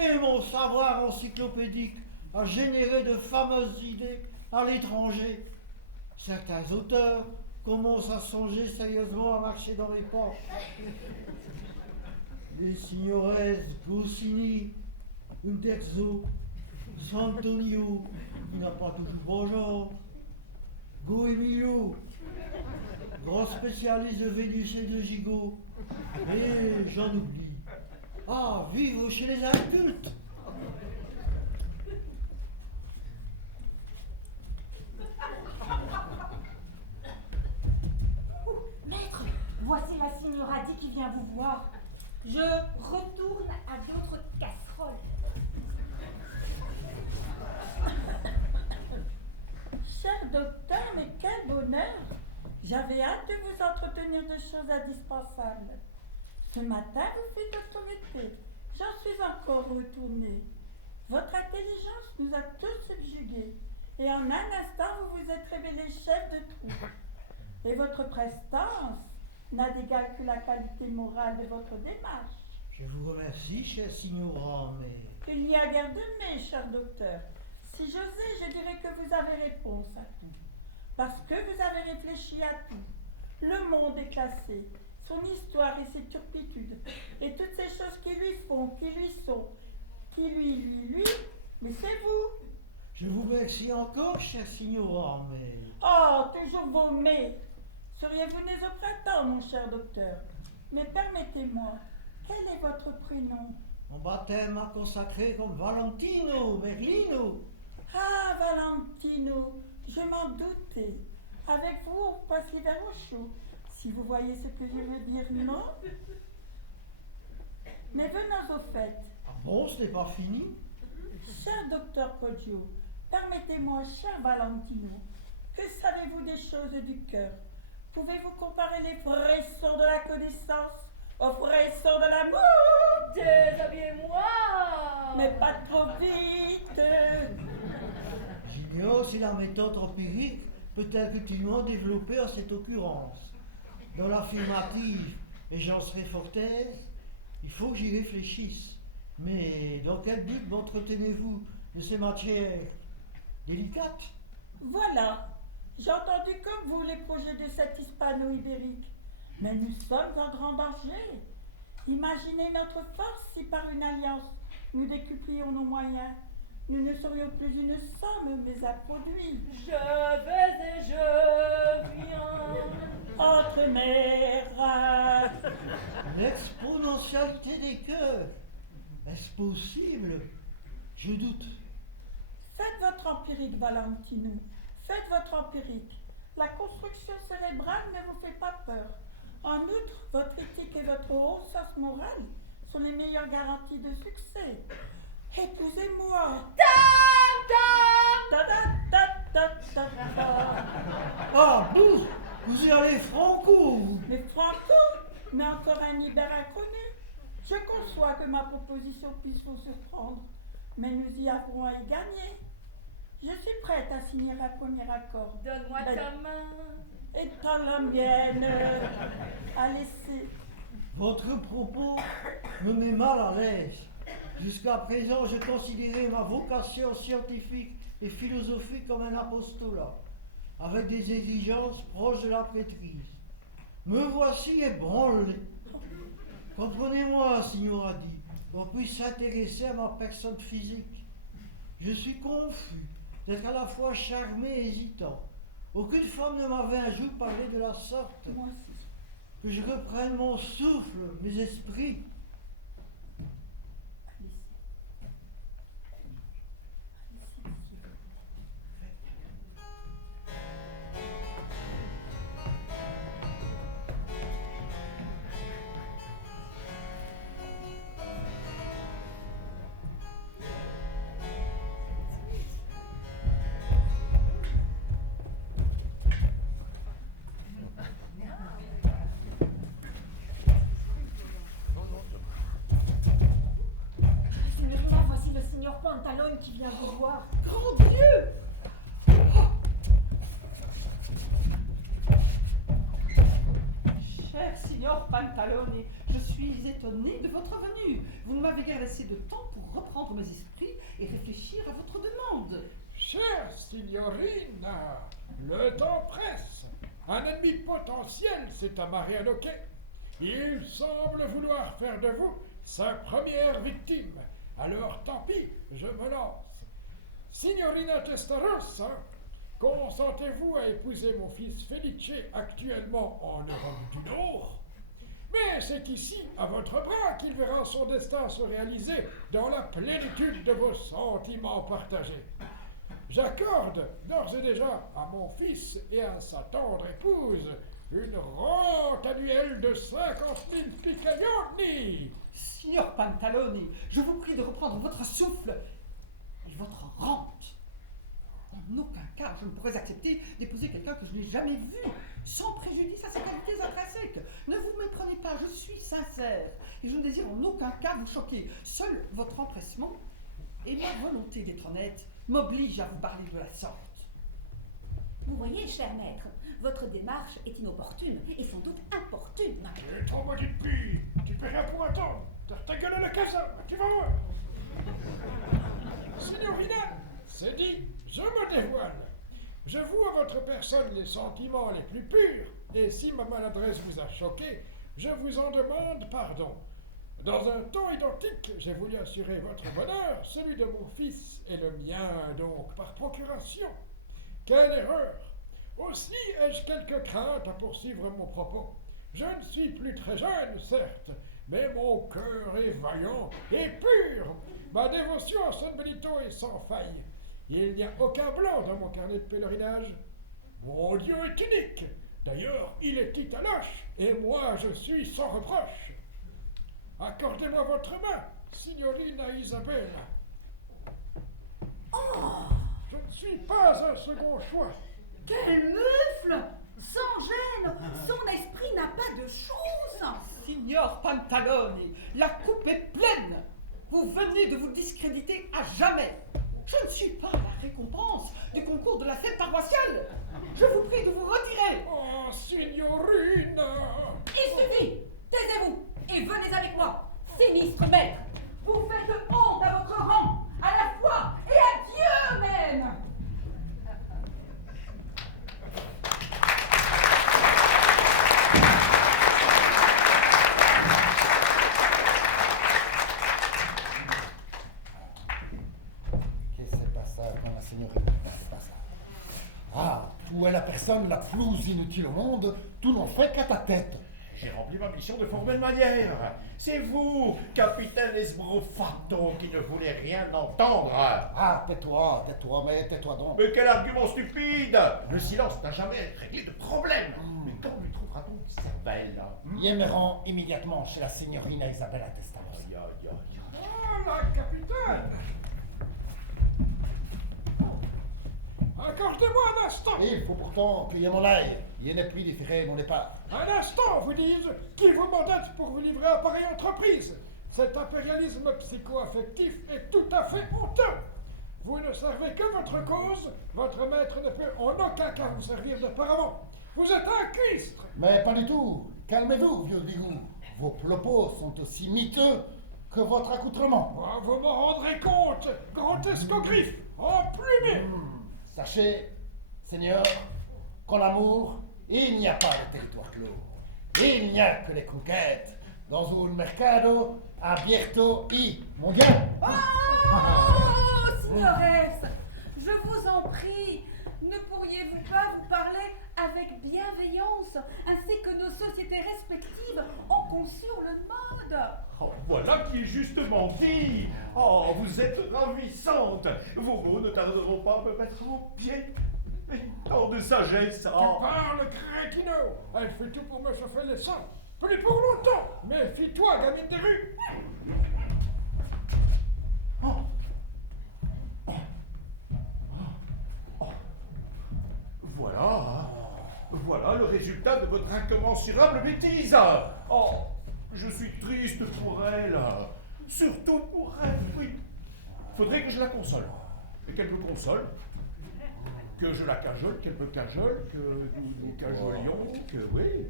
et mon savoir encyclopédique a généré de fameuses idées à l'étranger. Certains auteurs commencent à songer sérieusement à marcher dans les poches. Les signores Goscinny, Uderzo, Santonio, qui n'a pas toujours bon genre, Goemio, grand spécialiste de Vénus et de Gigot, et j'en oublie. Ah, vivre chez les incultes! Maître, voici la signora Di qui vient vous voir. Je retourne à d'autres casseroles. Cher docteur, mais quel bonheur! J'avais hâte de vous entretenir de choses indispensables. Ce matin, vous fûtes autorité. J'en suis encore retournée. Votre intelligence nous a tous subjugués. Et en un instant, vous vous êtes révélé chef de troupe. Et votre prestance n'a d'égal que la qualité morale de votre démarche. Je vous remercie, cher signora, mais... Il n'y a guère de mais, cher docteur. Si j'osais, je dirais que vous avez réponse à tout. Parce que vous avez réfléchi à tout. Le monde est classé, son histoire et ses turpitudes, et toutes ces choses qui lui font, qui lui sont, qui lui, mais c'est vous. Je vous remercie encore, cher signora, mais... Oh, toujours vos mais. Seriez-vous né au printemps, mon cher docteur? Mais permettez-moi, quel est votre prénom? Mon baptême m'a consacré comme Valentino Merlino. Ah, Valentino, je m'en doutais. Avec vous, on passe l'hiver au chaud. Si vous voyez ce que je veux dire, non? Mais venons au fait. Ah bon, ce n'est pas fini? Cher docteur Poggio, permettez-moi, cher Valentino, que savez-vous des choses du cœur? Pouvez-vous comparer les frissons de la connaissance aux frissons de l'amour? Déshabillez-moi! Mais pas trop vite! J'ignore si la méthode empirique peut être utilement développée en cette occurrence. Dans l'affirmative, et j'en serai fort aise, Il faut que j'y réfléchisse. Mais dans quel but m'entretenez-vous de ces matières délicates? Voilà. J'ai entendu comme vous les projets de cette hispano-ibérique. Mais nous sommes en grand danger. Imaginez notre force si par une alliance nous décuplions nos moyens. Nous ne serions plus une somme, mais un produit. Je vais et je viens. Entre mes reins. L'exponentialité des cœurs. Est-ce possible? Je doute. Faites votre empirique, Valentino. Faites votre empirique. La construction cérébrale ne vous fait pas peur. En outre, votre éthique et votre haut sens moral sont les meilleures garanties de succès. Épousez-moi. Ah, vous y allez franco. Mais Franco, mais encore un Ibère inconnu. Je conçois que ma proposition puisse vous surprendre, mais nous y avons à y gagner. Je suis prête à signer un premier accord. Donne-moi ta main. Et dans la mienne, à laisser. Votre propos me met mal à l'aise. Jusqu'à présent, je considérais ma vocation scientifique et philosophique comme un apostolat, avec des exigences proches de la prêtrise. Me voici ébranlé. Comprenez-moi, signora Di, qu'on puisse s'intéresser à ma personne physique. Je suis confus d'être à la fois charmé et hésitant. Aucune femme ne m'avait un jour parlé de la sorte. Moi aussi. Que je reprenne mon souffle, mes esprits. Pantalone qui vient vous voir. Grand Dieu! Cher signor Pantalone, je suis étonné de votre venue. Vous ne m'avez guère laissé de temps pour reprendre mes esprits et réfléchir à votre demande. Chère signorina, le temps presse. Un ennemi potentiel s'est amarré à nos quais. Il semble vouloir faire de vous sa première victime. Alors tant pis, je me lance. Signorina Testarossa, consentez-vous à épouser mon fils Felice, actuellement en Europe du Nord? Mais c'est ici, à votre bras, qu'il verra son destin se réaliser dans la plénitude de vos sentiments partagés. J'accorde d'ores et déjà à mon fils et à sa tendre épouse une rente annuelle de 50 000 picaglioni. Signor Pantalone, je vous prie de reprendre votre souffle et votre rente. En aucun cas, je ne pourrais accepter d'épouser quelqu'un que je n'ai jamais vu, sans préjudice à ses qualités intrinsèques. Ne vous méprenez pas, je suis sincère, et je ne désire en aucun cas vous choquer. Seul votre empressement et ma volonté d'être honnête m'obligent à vous parler de la sorte. Vous voyez, cher maître, votre démarche est inopportune et sans doute importune. Tu es trop maudit depuis. Tu peux rien pour attendre. Ta gueule à la caserne, tu vas voir. Signorina, c'est dit, je me dévoile. Je voue à votre personne les sentiments les plus purs, et si ma maladresse vous a choqué, je vous en demande pardon. Dans un temps identique, j'ai voulu assurer votre bonheur, celui de mon fils et le mien, donc, par procuration. Quelle erreur! Aussi ai-je quelques craintes à poursuivre mon propos. Je ne suis plus très jeune, certes, mais mon cœur est vaillant et pur. Ma dévotion à San Benito est sans faille. Il n'y a aucun blanc dans mon carnet de pèlerinage. Mon Dieu est unique. D'ailleurs, il est titaloche, et moi je suis sans reproche. Accordez-moi votre main, signorina Isabella. Oh! Je ne suis pas un second choix. Quel mufle! Sans gêne, son esprit n'a pas de chose. Signor Pantalone, la coupe est pleine. Vous venez de vous discréditer à jamais. Je ne suis pas la récompense du concours de la fête paroissiale. Je vous prie de vous retirer. Oh, signorina! Il suffit! Taisez-vous et venez avec moi. Sinistre maître, vous faites honte à votre rang, à la foi et à Dieu même. Qu'est-ce que c'est pas ça, quand la signorina? C'est pas ça. Ah, tu es la personne la plus inutile au monde, tout n'en fait qu'à ta tête. J'ai rempli ma mission de formelle manière. C'est vous, capitaine Esbrofato, qui ne voulez rien entendre. Ah, tais-toi, mais tais-toi donc. Mais quel argument stupide! Le silence n'a jamais réglé de problème. Mais quand lui trouvera-t-on une cervelle? Viendront immédiatement chez la signorina Isabella Testarossa. Aïe, aïe, aïe. Voilà, capitaine. Accordez-moi un instant. Il faut pourtant cueillir mon ail. Il n'est plus différé mon départ. Un instant, vous dis-je, qui vous mandate pour vous livrer à pareille entreprise? Cet impérialisme psycho-affectif est tout à fait honteux. Vous ne servez que votre cause, votre maître ne peut en aucun cas vous servir de paravent. Vous êtes un cuistre. Mais pas du tout. Calmez-vous, vieux bigoud. Vos propos sont aussi miteux que votre accoutrement. Ah, vous m'en rendrez compte, grand escogriffe, emplumé. Sachez, Seigneur, qu'en amour, il n'y a pas de territoire clos. Il n'y a que les conquêtes. Dans un mercado abierto y mondial. Oh, signores, je vous en prie, ne pourriez-vous pas vous parler avec bienveillance, ainsi que nos sociétés respectives ont conçu le mode? Oh, voilà qui est justement dit. Oh, vous êtes ravissante. Vos mots ne tarderont pas à me mettre au pied. Mais tant de sagesse. Tu parles, crétino. Elle fait tout pour me chauffer les seins. Plus pour longtemps. Méfie-toi, gamine des rues. Voilà le résultat de votre incommensurable bêtise. Oh, je suis triste pour elle. Surtout pour elle, oui. Faudrait que je la console. Et qu'elle me console. Que je la cajole, qu'elle me cajole, que nous nous cajolions, que oui.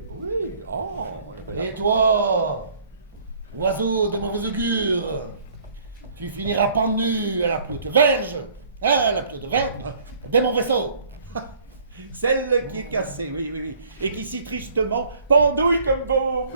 Oh, Et toi, oiseau de mauvais augure, tu finiras pendu à la ploute verge, de mon vaisseau. Celle qui est cassée, oui. Et qui si tristement pendouille comme beau.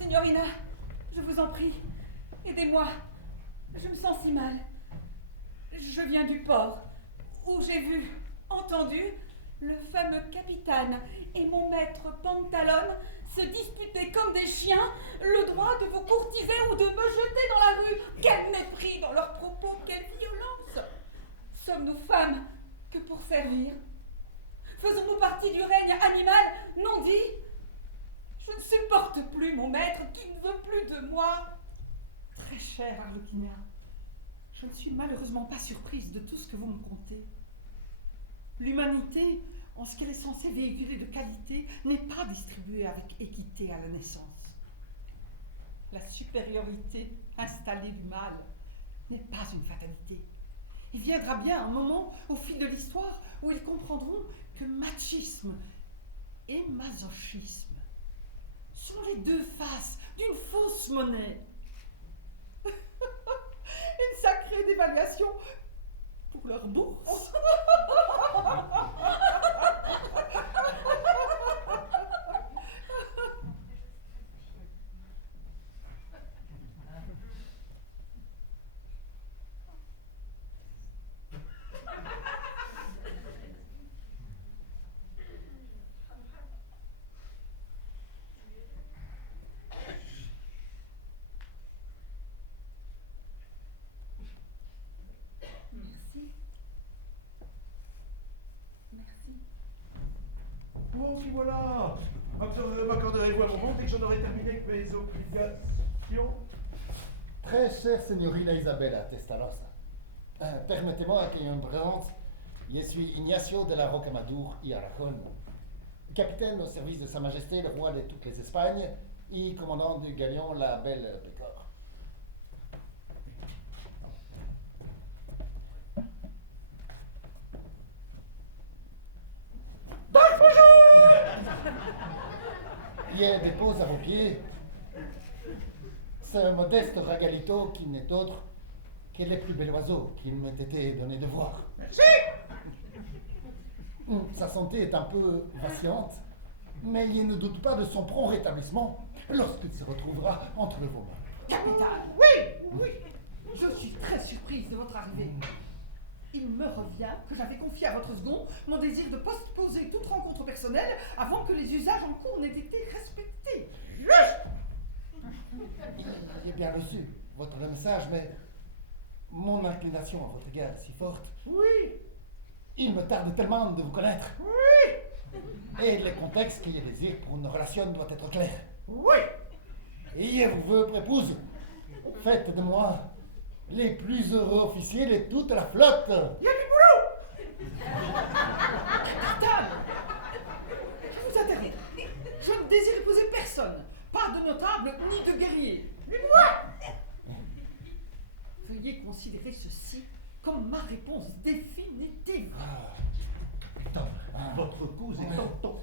Signorina, je vous en prie, aidez-moi. Je me sens si mal. Je viens du port, où j'ai vu, entendu, le fameux capitaine et mon maître Pantalone se disputer comme des chiens le droit de vous courtiser ou de me jeter dans la rue. Quel mépris dans leurs propos, quelle violence! Sommes-nous femmes que pour servir? Faisons-nous partie du règne animal non dit? Je ne supporte plus mon maître qui ne veut plus de moi. Très chère Arlequina, je ne suis malheureusement pas surprise de tout ce que vous me contez. L'humanité, en ce qu'elle est censée véhiculer de qualité, n'est pas distribuée avec équité à la naissance. La supériorité installée du mal n'est pas une fatalité. Il viendra bien un moment, au fil de l'histoire, où ils comprendront que machisme et masochisme sont les deux faces d'une fausse monnaie. Une sacrée dévaluation pour leur bourse. Oh, puis voilà. M'accorderez-vous un moment dès que j'en aurai terminé avec mes obligations? Très chère signorina Isabella Testarossa, permettez-moi que je me présente. Je suis Ignacio de la Rocamadour y Aragon, capitaine au service de Sa Majesté le roi de toutes les Espagnes et commandant du galion la Belle Pécore. Je dépose à vos pieds ce modeste ragalito qui n'est autre que les plus bel oiseau qu'il m'ait été donné de voir. Merci. Sa santé est un peu vacillante, mais il ne doute pas de son prompt rétablissement lorsqu'il se retrouvera entre vos mains. Capitaine, oui, je suis très surprise de votre arrivée. Il me revient que j'avais confié à votre second mon désir de postposer toute rencontre personnelle avant que les usages en cours n'aient été respectés. J'ai bien reçu votre message, mais mon inclination à votre égard est si forte. Oui. Il me tarde tellement de vous connaître. Oui. Et le contexte que je désire pour une relation doit être clair. Oui. Et je vous veux, prépouse, faites de moi les plus heureux officiers de toute la flotte. Il y a du boulot. Capitaine, je vous interromps. Je ne désire épouser personne, pas de notable ni de guerrier. Et moi? Veuillez considérer ceci comme ma réponse définitive. Votre cause est tentante.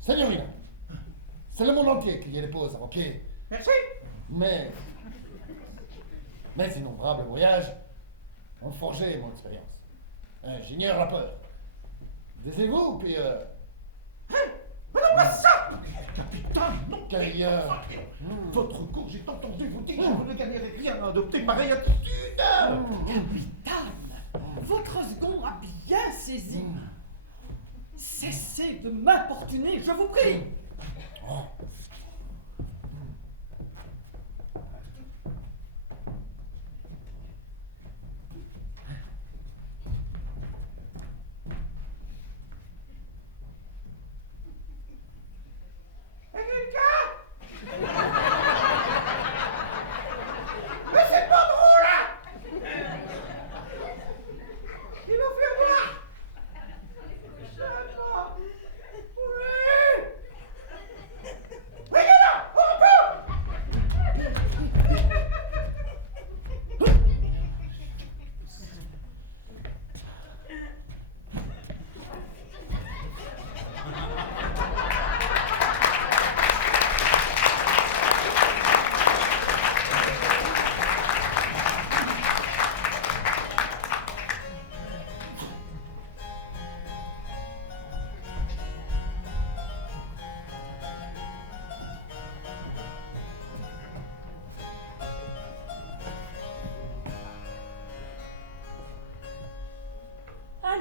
Signorina, c'est le monde entier qui y dépose à vos pieds. Merci. Mais innombrables voyages ont forgé mon expérience. Ingénieur rappeur. Désirez-vous, puis Mais non, pas ça. Capitaine, non. carrière. Votre cause, j'ai entendu vous dire que vous ne gagnerez rien à adopter pareille attitude. Capitaine, votre second a bien saisi. Cessez de m'importuner, je vous prie. Mais c'est pas drôle, hein. Il nous fait voir. Oui, là, on peut.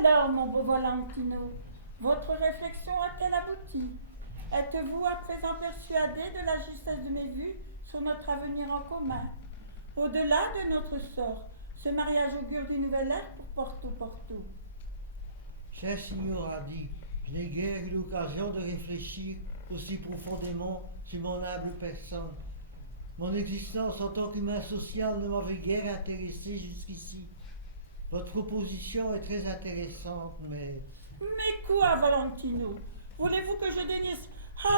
Alors, mon beau Valentino, votre réflexion a-t-elle abouti? Êtes-vous à présent persuadé de la justesse de mes vues sur notre avenir en commun? Au-delà de notre sort, ce mariage augure d'une nouvelle ère pour Porto. Cher Signor Adi, je n'ai guère eu l'occasion de réfléchir aussi profondément sur mon humble personne. Mon existence en tant qu'humain social ne m'avait guère intéressé jusqu'ici. Votre proposition est très intéressante, mais... Mais quoi, Valentino? Voulez-vous que je dénisse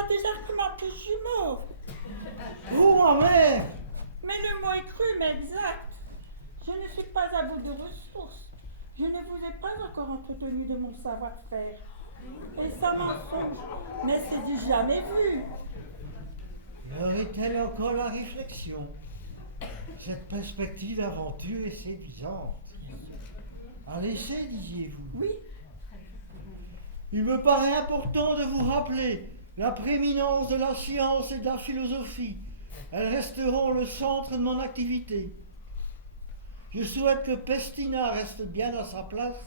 des arguments plus jumeaux? Oh, ma mère! Mais le mot est cru, mais exact. Je ne suis pas à bout de ressources. Je ne vous ai pas encore entretenu de mon savoir-faire. Et sans mensonge, mais c'est du jamais vu. Aurait-elle encore la réflexion? Cette perspective d'aventure est séduisante. À l'essai, disiez-vous? Oui. Il me paraît important de vous rappeler la prééminence de la science et de la philosophie. Elles resteront le centre de mon activité. Je souhaite que Pestina reste bien à sa place.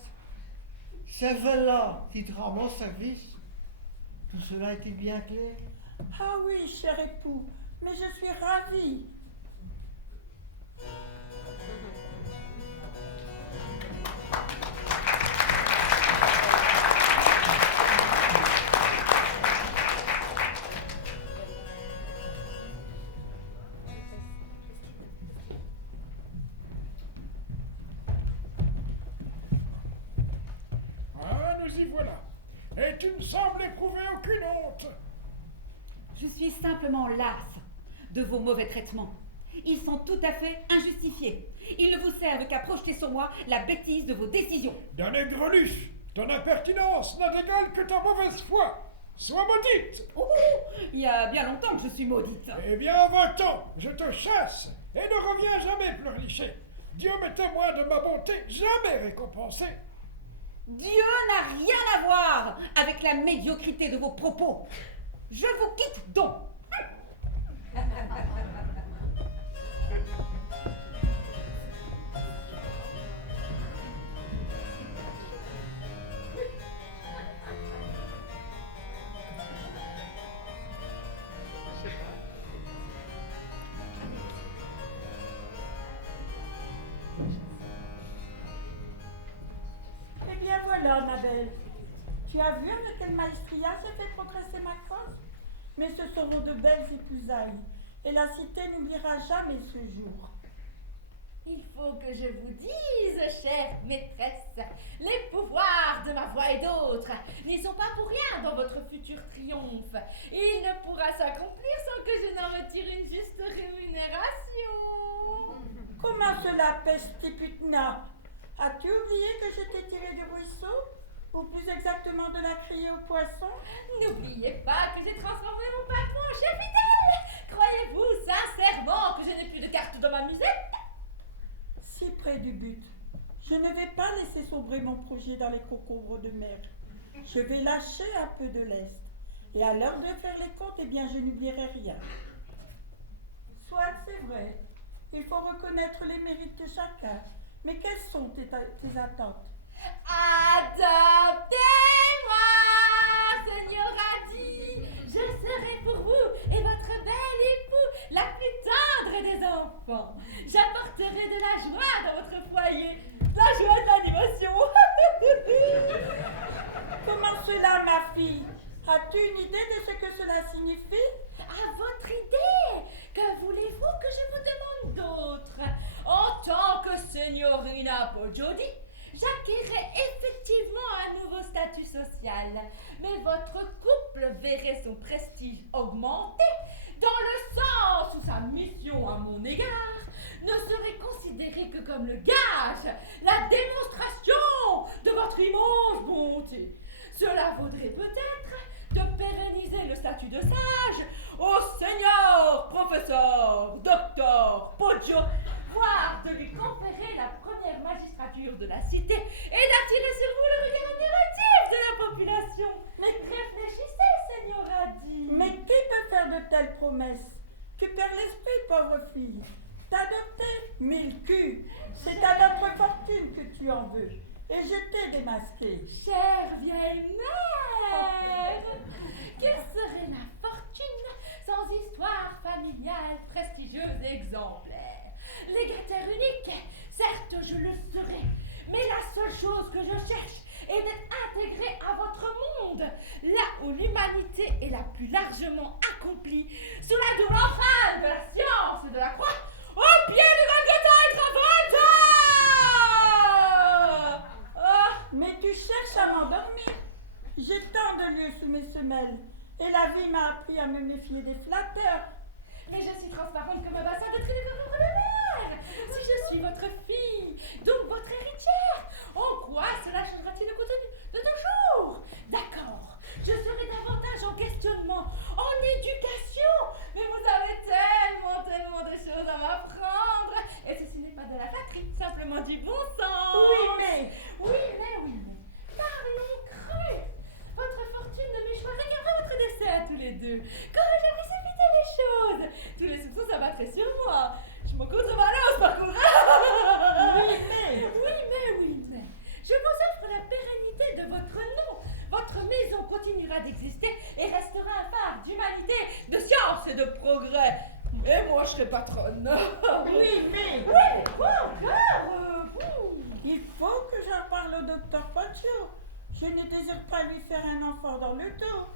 Cervella quittera mon service. Tout cela était bien clair? Ah oui, cher époux, mais je suis ravie. t'y voilà. Et tu ne sembles éprouver aucune honte. Je suis simplement lasse de vos mauvais traitements. Ils sont tout à fait injustifiés. Ils ne vous servent qu'à projeter sur moi la bêtise de vos décisions. D'un aigreluche, ton impertinence n'a d'égal que ta mauvaise foi. Sois maudite. Oh, il y a bien longtemps que je suis maudite. Eh bien, va-t'en, je te chasse, et ne reviens jamais pleurnicher. Dieu m'est témoin de ma bonté, jamais récompensée. Dieu n'a rien à voir avec la médiocrité de vos propos. Je vous quitte donc. Eh bien voilà, ma belle. Tu as vu avec quelle maestria j'ai fait progresser ma cause? Mais ce seront de belles épousailles, et la cité n'oubliera jamais ce jour. Il faut que je vous dise, chère maîtresse, les pouvoirs de ma voix et d'autres n'y sont pas pour rien dans votre futur triomphe. Il ne pourra s'accomplir sans que je n'en retire une juste rémunération. Comment cela, Pestiputna? As-tu oublié que je t'ai tiré du ruisseau? Ou plus exactement de la criée au poisson? N'oubliez pas que j'ai transformé mon patron en chef fidèle. Croyez-vous sincèrement que je n'ai plus de cartes dans ma musette? Si près du but. Je ne vais pas laisser sombrer mon projet dans les concombres de mer. Je vais lâcher un peu de lest. Et à l'heure de faire les comptes, eh bien, je n'oublierai rien. Soit, c'est vrai. Il faut reconnaître les mérites de chacun. Mais quelles sont tes attentes? Adoptez-moi, Seigneur Adi. Je serai pour vous et votre bel époux la plus tendre des enfants. J'apporterai de la joie dans votre foyer, la joie de l'animation. Comment cela, ma fille? As-tu une idée de ce que cela signifie? À votre idée, que voulez-vous que je vous demande d'autre? En tant que Signorina Poggioli, j'acquérais effectivement un nouveau statut social, mais votre couple verrait son prestige augmenter dans le sens où sa mission à mon égard ne serait considérée que comme le gage, la démonstration de votre immense bonté. Cela vaudrait peut-être de pérenniser le statut de sage au seigneur professeur docteur Poggio, voire de lui conférer la première magistrature de la cité et d'attirer sur vous le regard admiratif de la population. Mais réfléchissez, Seigneur Adi. Mais qui peut faire de telles promesses? Tu perds l'esprit, pauvre fille. T'adopter 1000 culs, c'est à notre fortune que tu en veux. Et je t'ai démasqué. Chère vieille mère, quelle serait ma fortune sans histoire familiale prestigieuse et exemplaire? Légataire unique, certes je le serai, mais la seule chose que je cherche est d'être intégré à votre monde, là où l'humanité est la plus largement accomplie, sous la double empreinte de la science et de la croix, au pied de Golgotha et Travolta. Mais tu cherches à m'endormir. J'ai tant de lieux sous mes semelles, et la vie m'a appris à me méfier des flatteurs. Mais je suis transparente comme un bassin de tri de corps de mer. Si je suis votre fille, donc votre héritière, en quoi cela changera-t-il le contenu de toujours? D'accord, je serai davantage en questionnement, en éducation, mais vous avez tellement de choses à m'apprendre. Et ceci n'est pas de la flatterie, simplement du bon sens. Oui, mais... Parlons cru. Votre fortune ne m'échouerait qu'après votre décès à tous les deux. Quand j'ai précipité les choses, tous les soupçons s'abattraient sur moi. Je m'en contrebalance par courage. Oui, mais. Je vous offre la pérennité de votre nom. Votre maison continuera d'exister et restera un phare d'humanité, de science et de progrès. Et moi, je serai patronne. Oui, mais quoi encore? Il faut que j'en parle au docteur Poggio. Je ne désire pas lui faire un enfant dans le dos.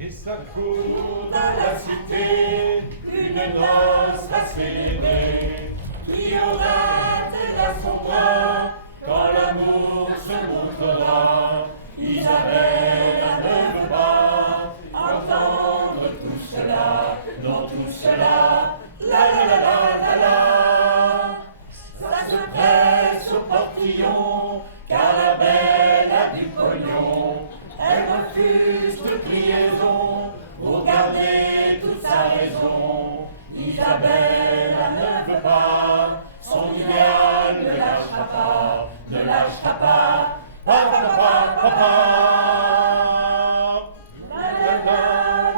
Et ça court dans la cité, une noce va célébrer. Il y aura de à son bras, quand l'amour se montrera. Isabelle ne veut pas entendre tout cela, non tout cela, la la la la la la. Ça se presse au portillon, car la belle a du pognon. Elle refuse toute liaison pour garder toute sa raison. Isabelle ne veut pas, son idéal ne lâchera pas, ne lâchera pas. Pa, pa, pa, pa, pa, pa. La la la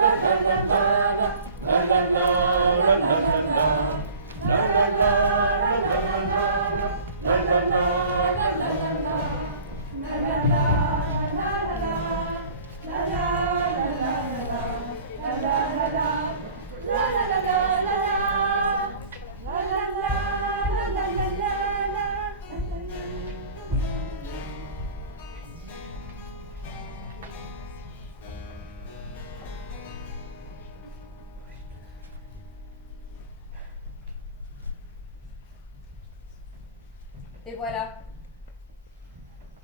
la la la la la la la la la la la la Et voilà.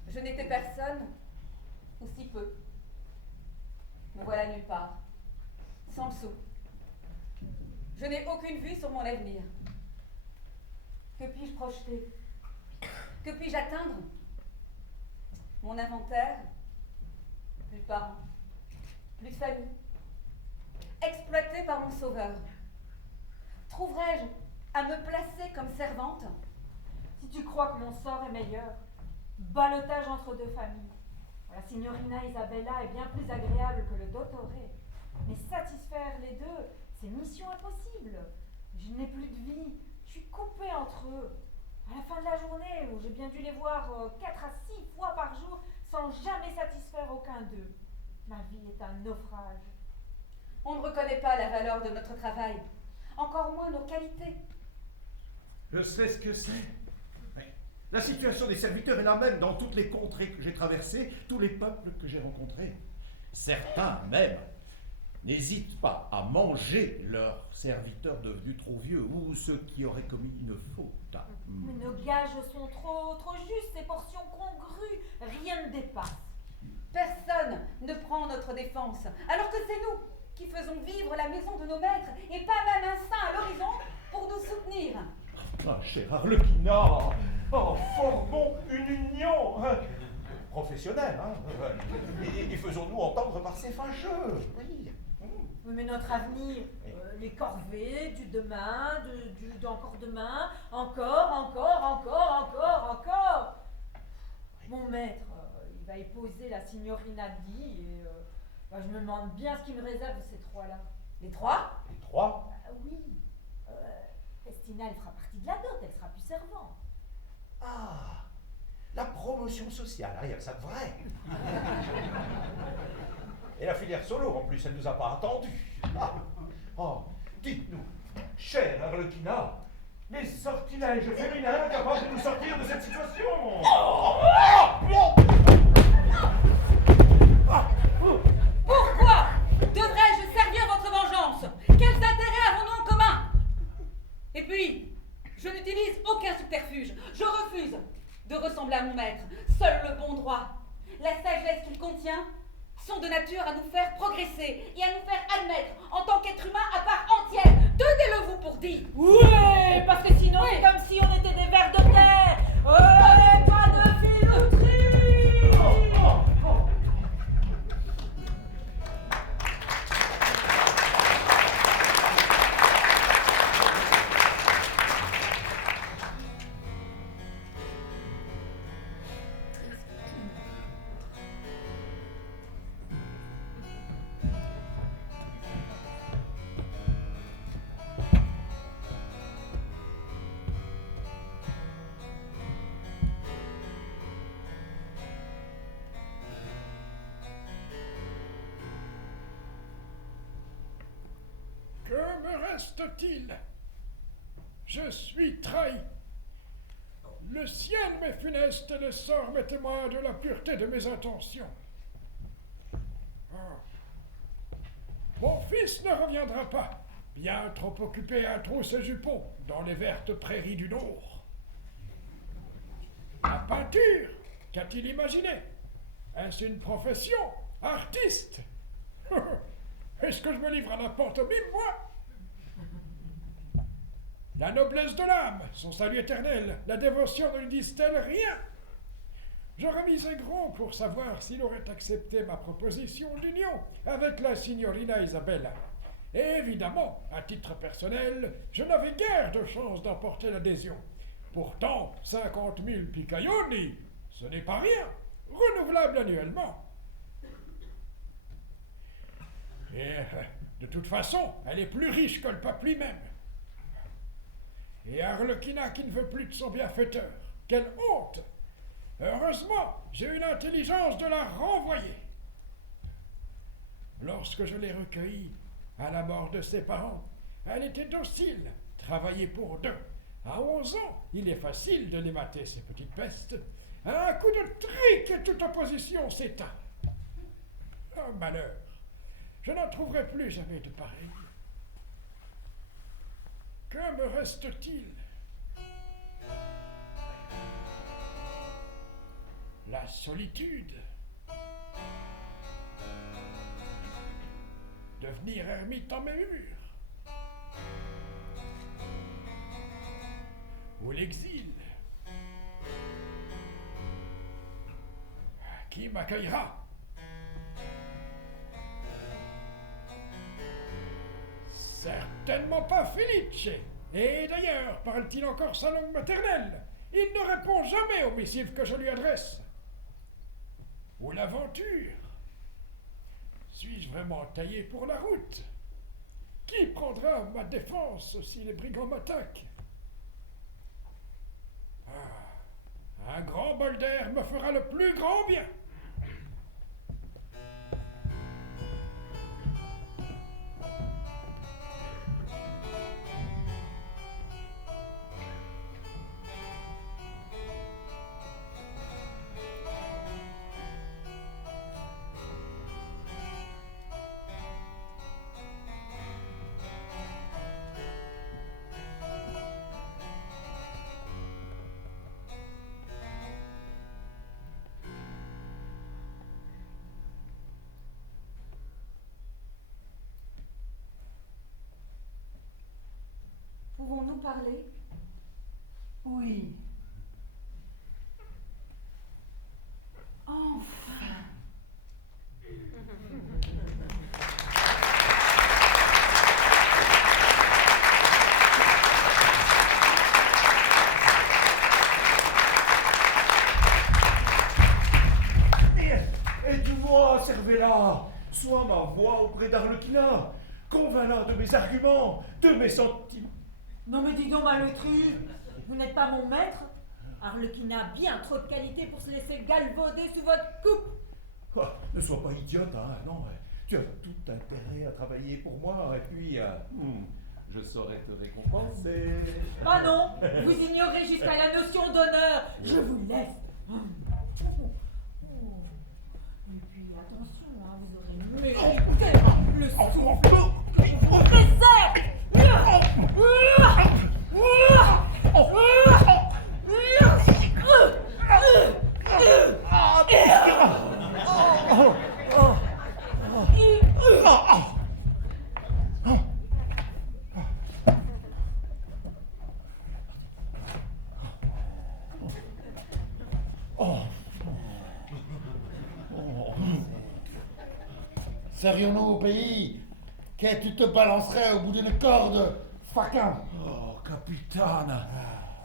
Je n'étais personne, ou si peu. Me voilà nulle part, sans le sou. Je n'ai aucune vue sur mon avenir. Que puis-je projeter? Que puis-je atteindre? Mon inventaire? Plus de parents, plus de famille. Exploité par mon sauveur. Trouverais-je à me placer comme servante? Si tu crois que mon sort est meilleur, ballottage entre deux familles. La signorina Isabella est bien plus agréable que le dottore. Mais satisfaire les deux, c'est mission impossible. Je n'ai plus de vie, je suis coupée entre eux. À la fin de la journée, où j'ai bien dû les voir 4 à 6 fois par jour, sans jamais satisfaire aucun d'eux. Ma vie est un naufrage. On ne reconnaît pas la valeur de notre travail, encore moins nos qualités. Je sais ce que c'est. Oui. La situation des serviteurs est la même dans toutes les contrées que j'ai traversées, tous les peuples que j'ai rencontrés. Certains même n'hésitent pas à manger leurs serviteurs devenus trop vieux ou ceux qui auraient commis une faute. Mais nos gages sont trop justes, ces portions congrues, rien ne dépasse. Personne ne prend notre défense, alors que c'est nous qui faisons vivre la maison de nos maîtres, et pas même un saint à l'horizon pour nous soutenir. Ah, cher Arlequina, formons une union professionnelle, et faisons-nous entendre par ces fâcheux. Oui. Oui, mais notre avenir, les corvées, du demain, d'encore demain, encore. Mon maître, il va épouser la signorina Di, et je me demande bien ce qu'il me réserve ces trois-là. Les trois? Les trois? Oui. Festina, elle fera partie de la dot, elle sera plus servante. Ah, la promotion sociale, il y a ça de vrai. Et la filière solo, en plus, elle ne nous a pas attendus. Dites-nous, chère Arlequina, les sortilèges féminins capables de nous sortir de cette situation. Pourquoi devrais-je servir votre vengeance? Quels intérêts avons-nous en commun? Et puis, je n'utilise aucun subterfuge. Je refuse de ressembler à mon maître. Seul le bon droit, la sagesse qu'il contient, sont de nature à nous faire progresser et à nous faire admettre en tant qu'être humain à part entière. Tenez-le-vous pour dit. Oui, parce que sinon c'est comme si on était des vers de terre. Pas de filouterie. Que me reste-t-il? Je suis trahi. Le ciel m'est funeste et le sort m'est témoin de la pureté de mes intentions. Mon fils ne reviendra pas, bien trop occupé à trousser ses jupons dans les vertes prairies du Nord. La peinture, qu'a-t-il imaginé? Est-ce une profession? Artiste? Est-ce que je me livre à la pantomime, moi? La noblesse de l'âme, son salut éternel, la dévotion ne lui disent-elles rien? J'aurais misé gros pour savoir s'il aurait accepté ma proposition d'union avec la signorina Isabella. Et évidemment, à titre personnel, je n'avais guère de chance d'emporter l'adhésion. Pourtant, 50 000 picaioni, ce n'est pas rien, renouvelable annuellement. Et de toute façon, elle est plus riche que le peuple lui-même. Et Arlequina qui ne veut plus de son bienfaiteur, quelle honte! Heureusement, j'ai eu l'intelligence de la renvoyer. Lorsque je l'ai recueillie, à la mort de ses parents, elle était docile, travaillait pour deux. À 11 ans, il est facile de les mater, ces petites pestes. À un coup de trique, et toute opposition s'éteint. Oh, malheur, je n'en trouverai plus jamais de pareil. Que me reste-t-il? La solitude. Devenir ermite en mes murs. Ou l'exil. Qui m'accueillera? Certainement pas Felice. Et d'ailleurs, parle-t-il encore sa langue maternelle? Il ne répond jamais aux missives que je lui adresse. Ou l'aventure? Suis-je vraiment taillé pour la route? Qui prendra ma défense si les brigands m'attaquent? Un grand bol d'air me fera le plus grand bien. Pouvons-nous parler? Oui. Enfin! Aide-moi, Cervella, sois ma voix auprès d'Arlequina, convainc-la de mes arguments, de mes sentiments. Non mais dis donc, Malotru, vous n'êtes pas mon maître? Arlequina a bien trop de qualité pour se laisser galvauder sous votre coupe. Oh, ne sois pas idiote, hein, non, tu as tout intérêt à travailler pour moi, et puis, je saurais te récompenser. Ah non, vous ignorez jusqu'à la notion d'honneur, je vous laisse. Et puis attention, hein, vous aurez mérité le souffle qui vous préserve. Serions-nous au pays que tu te balancerais au bout d'une corde, faquin? Oh, capitaine,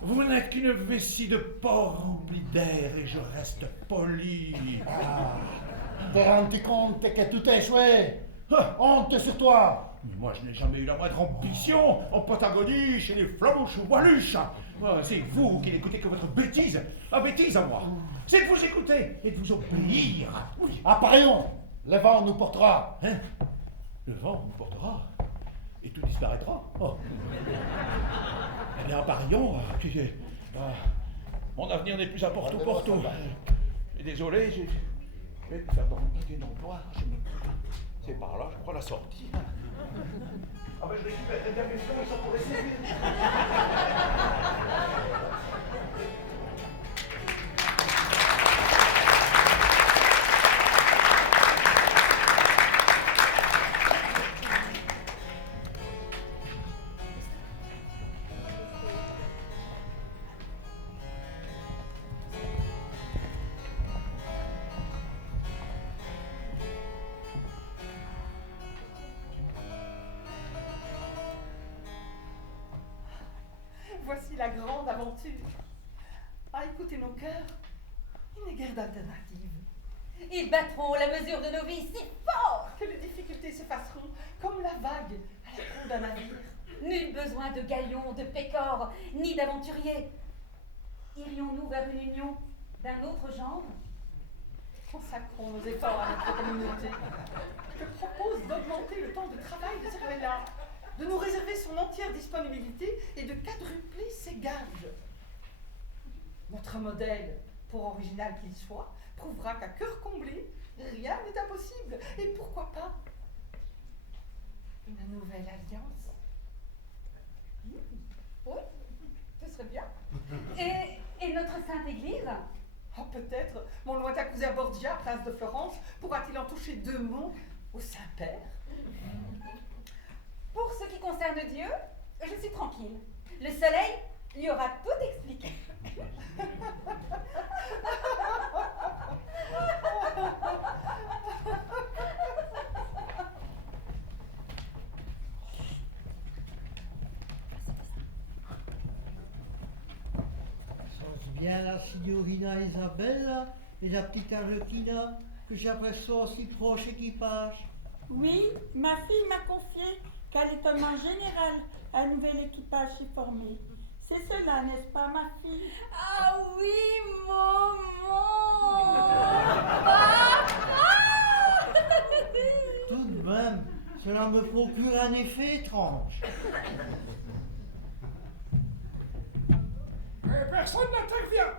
vous n'êtes qu'une vessie de porc remplie d'air et je reste poli. Te rends-tu compte que tout a échoué? Honte sur toi! Mais moi, je n'ai jamais eu la moindre ambition en Patagonie, chez les Flamouches ou Walluches. C'est vous qui n'écoutez que votre bêtise. La bêtise à moi, c'est de vous écouter et de vous obéir. Oui. Apparions! Le vent nous portera. Hein? Le vent nous portera et tout disparaîtra. Oh. Eh bien, apparions. Mon avenir n'est plus à Porto. Et désolé, je vais me faire dans une emploi. C'est par là, je crois, la sortie. Ah ben, je récupère bien mes fleurs, ça pourrait servir. Voici la grande aventure. À écouter nos cœurs, il n'est guère d'alternative. Ils battront la mesure de nos vies si fort Que les difficultés s'effaceront comme la vague à la proue d'un navire. Nul besoin de galions, de pécores, ni d'aventuriers. Irions-nous vers une union d'un autre genre? Consacrons nos efforts à notre communauté. Je propose d'augmenter le temps de travail de Cervella, de nous réserver son entière disponibilité et de quadrupler ses gages. Notre modèle, pour original qu'il soit, prouvera qu'à cœur comblé, rien n'est impossible. Et pourquoi pas une nouvelle alliance? Oui, ce serait bien. Et notre sainte église? Oh, peut-être mon lointain cousin Borgia, prince de Florence, pourra-t-il en toucher 2 mots au Saint-Père? Pour ce qui concerne Dieu, je suis tranquille. Le soleil lui aura tout expliqué. C'est bien la signorina Isabella et la petite Arlequina que j'aperçois aussi proche équipage. Oui, ma fille m'a confié qu'elle est un général à un nouvel équipage s'y formé. C'est cela, n'est-ce pas, ma fille? Ah oui, maman! Tout de même, cela me procure un effet étrange. Personne n'intervient.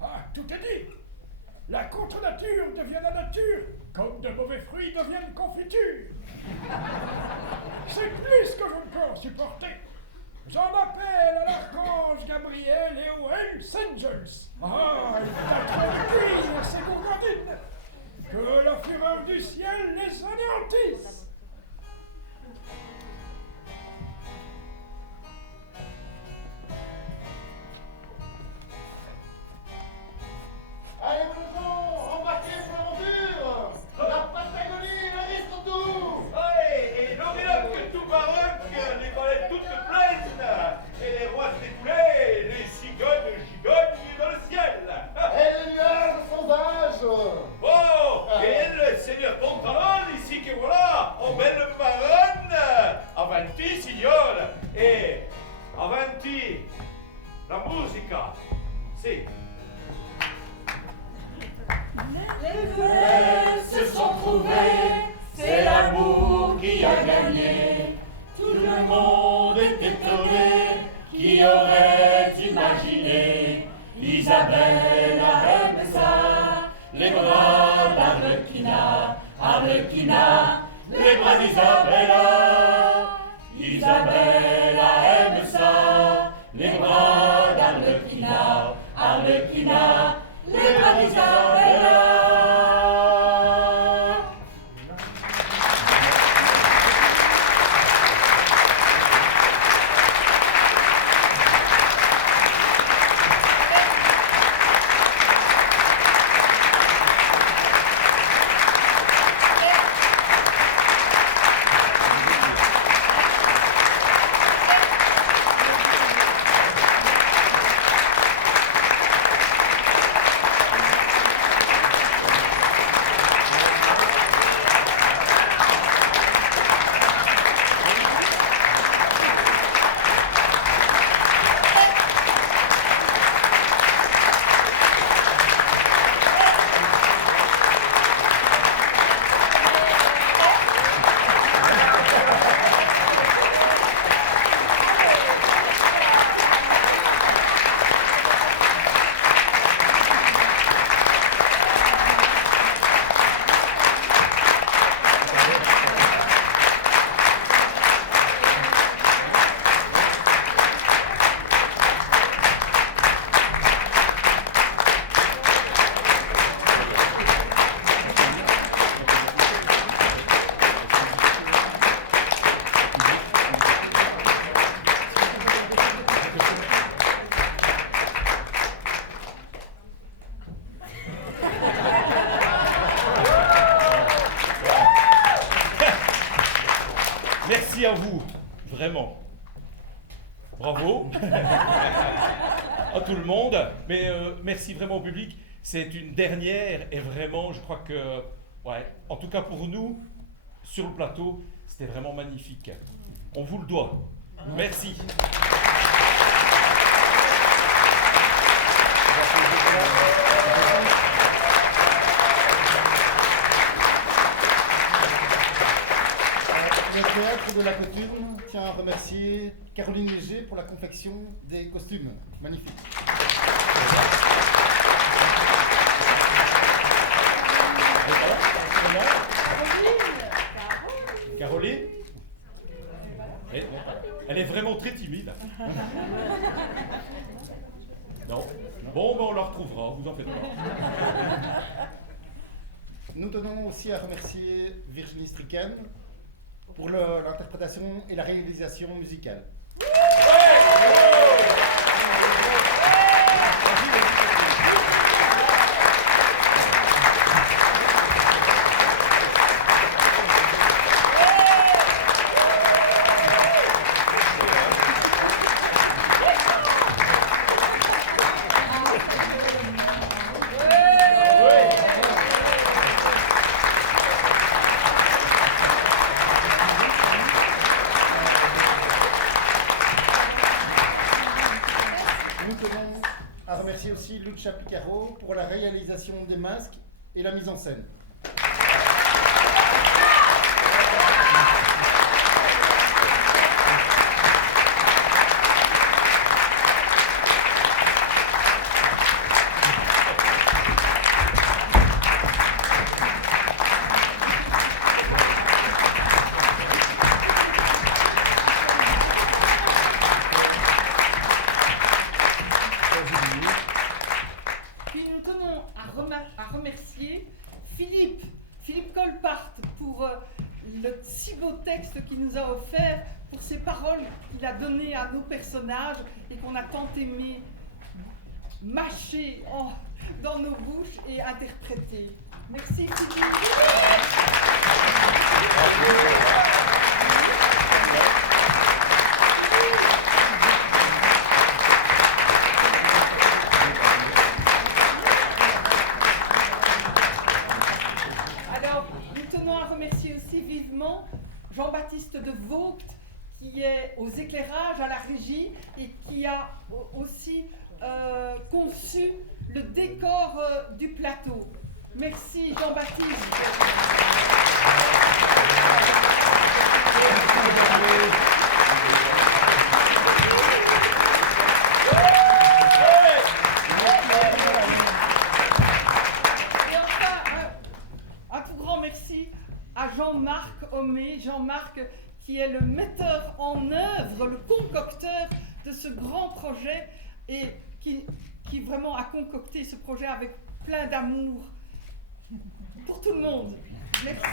Ah, tout est dit. La contre-nature devient la nature, comme de mauvais fruits deviennent confiture. C'est plus que je ne peux en supporter. J'en appelle à l'archange Gabriel et aux Hells Angels. Ah, il faut cuire ces gourgandines. Que la fureur du ciel les anéantisse. Allez, Blouson, embarquez pour l'aventure. La Patagonie, le risque tout. Ouais, et l'auréole que tout baroque, les baleines toutes pleines, et les rois découlés, les cigognes gigognent dans le ciel. Et les nuages sans âge. Oh, et le seigneur Pantalon, ici que voilà, en belle marronne, avanti, signore, et avanti, la musica, si. Les duels se sont trouvés, c'est l'amour qui a gagné. Tout le monde est étonné, qui aurait imaginé? Isabella aime ça, les bras d'Arlequina, Arlequina, les bras d'Isabella. Isabella aime ça, les bras d'Arlequina, Arlequina, les bras d'Isabella. Merci à vous, vraiment. Bravo à tout le monde, mais merci vraiment au public. C'est une dernière et vraiment, je crois que, ouais, en tout cas pour nous, sur le plateau, c'était vraiment magnifique. On vous le doit. Merci. Le théâtre de la coutume tient à remercier Caroline Léger pour la confection des costumes. Magnifique. Caroline? Elle est vraiment très timide. Non. Bon, ben on la retrouvera, vous en faites pas. Nous tenons aussi à remercier Virginie Stricken pour l'interprétation et la réalisation musicale. Aussi Lucia Picaro pour la réalisation des masques et la mise en scène. Qu'il nous a offert pour ces paroles qu'il a données à nos personnages et qu'on a tant aimé mâcher dans nos bouches et interpréter. Merci Philippe. Alors, nous tenons à remercier aussi vivement Jean-Baptiste de Vogt, qui est aux éclairages, à la régie, et qui a aussi conçu le décor du plateau. Merci Jean-Baptiste. Et enfin, un tout grand merci à Jean-Marc Homé, Jean-Marc qui est le metteur en œuvre, le concocteur de ce grand projet et qui vraiment a concocté ce projet avec plein d'amour pour tout le monde. Merci.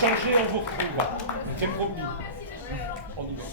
Changer, on vous retrouve. C'est promis. On y va.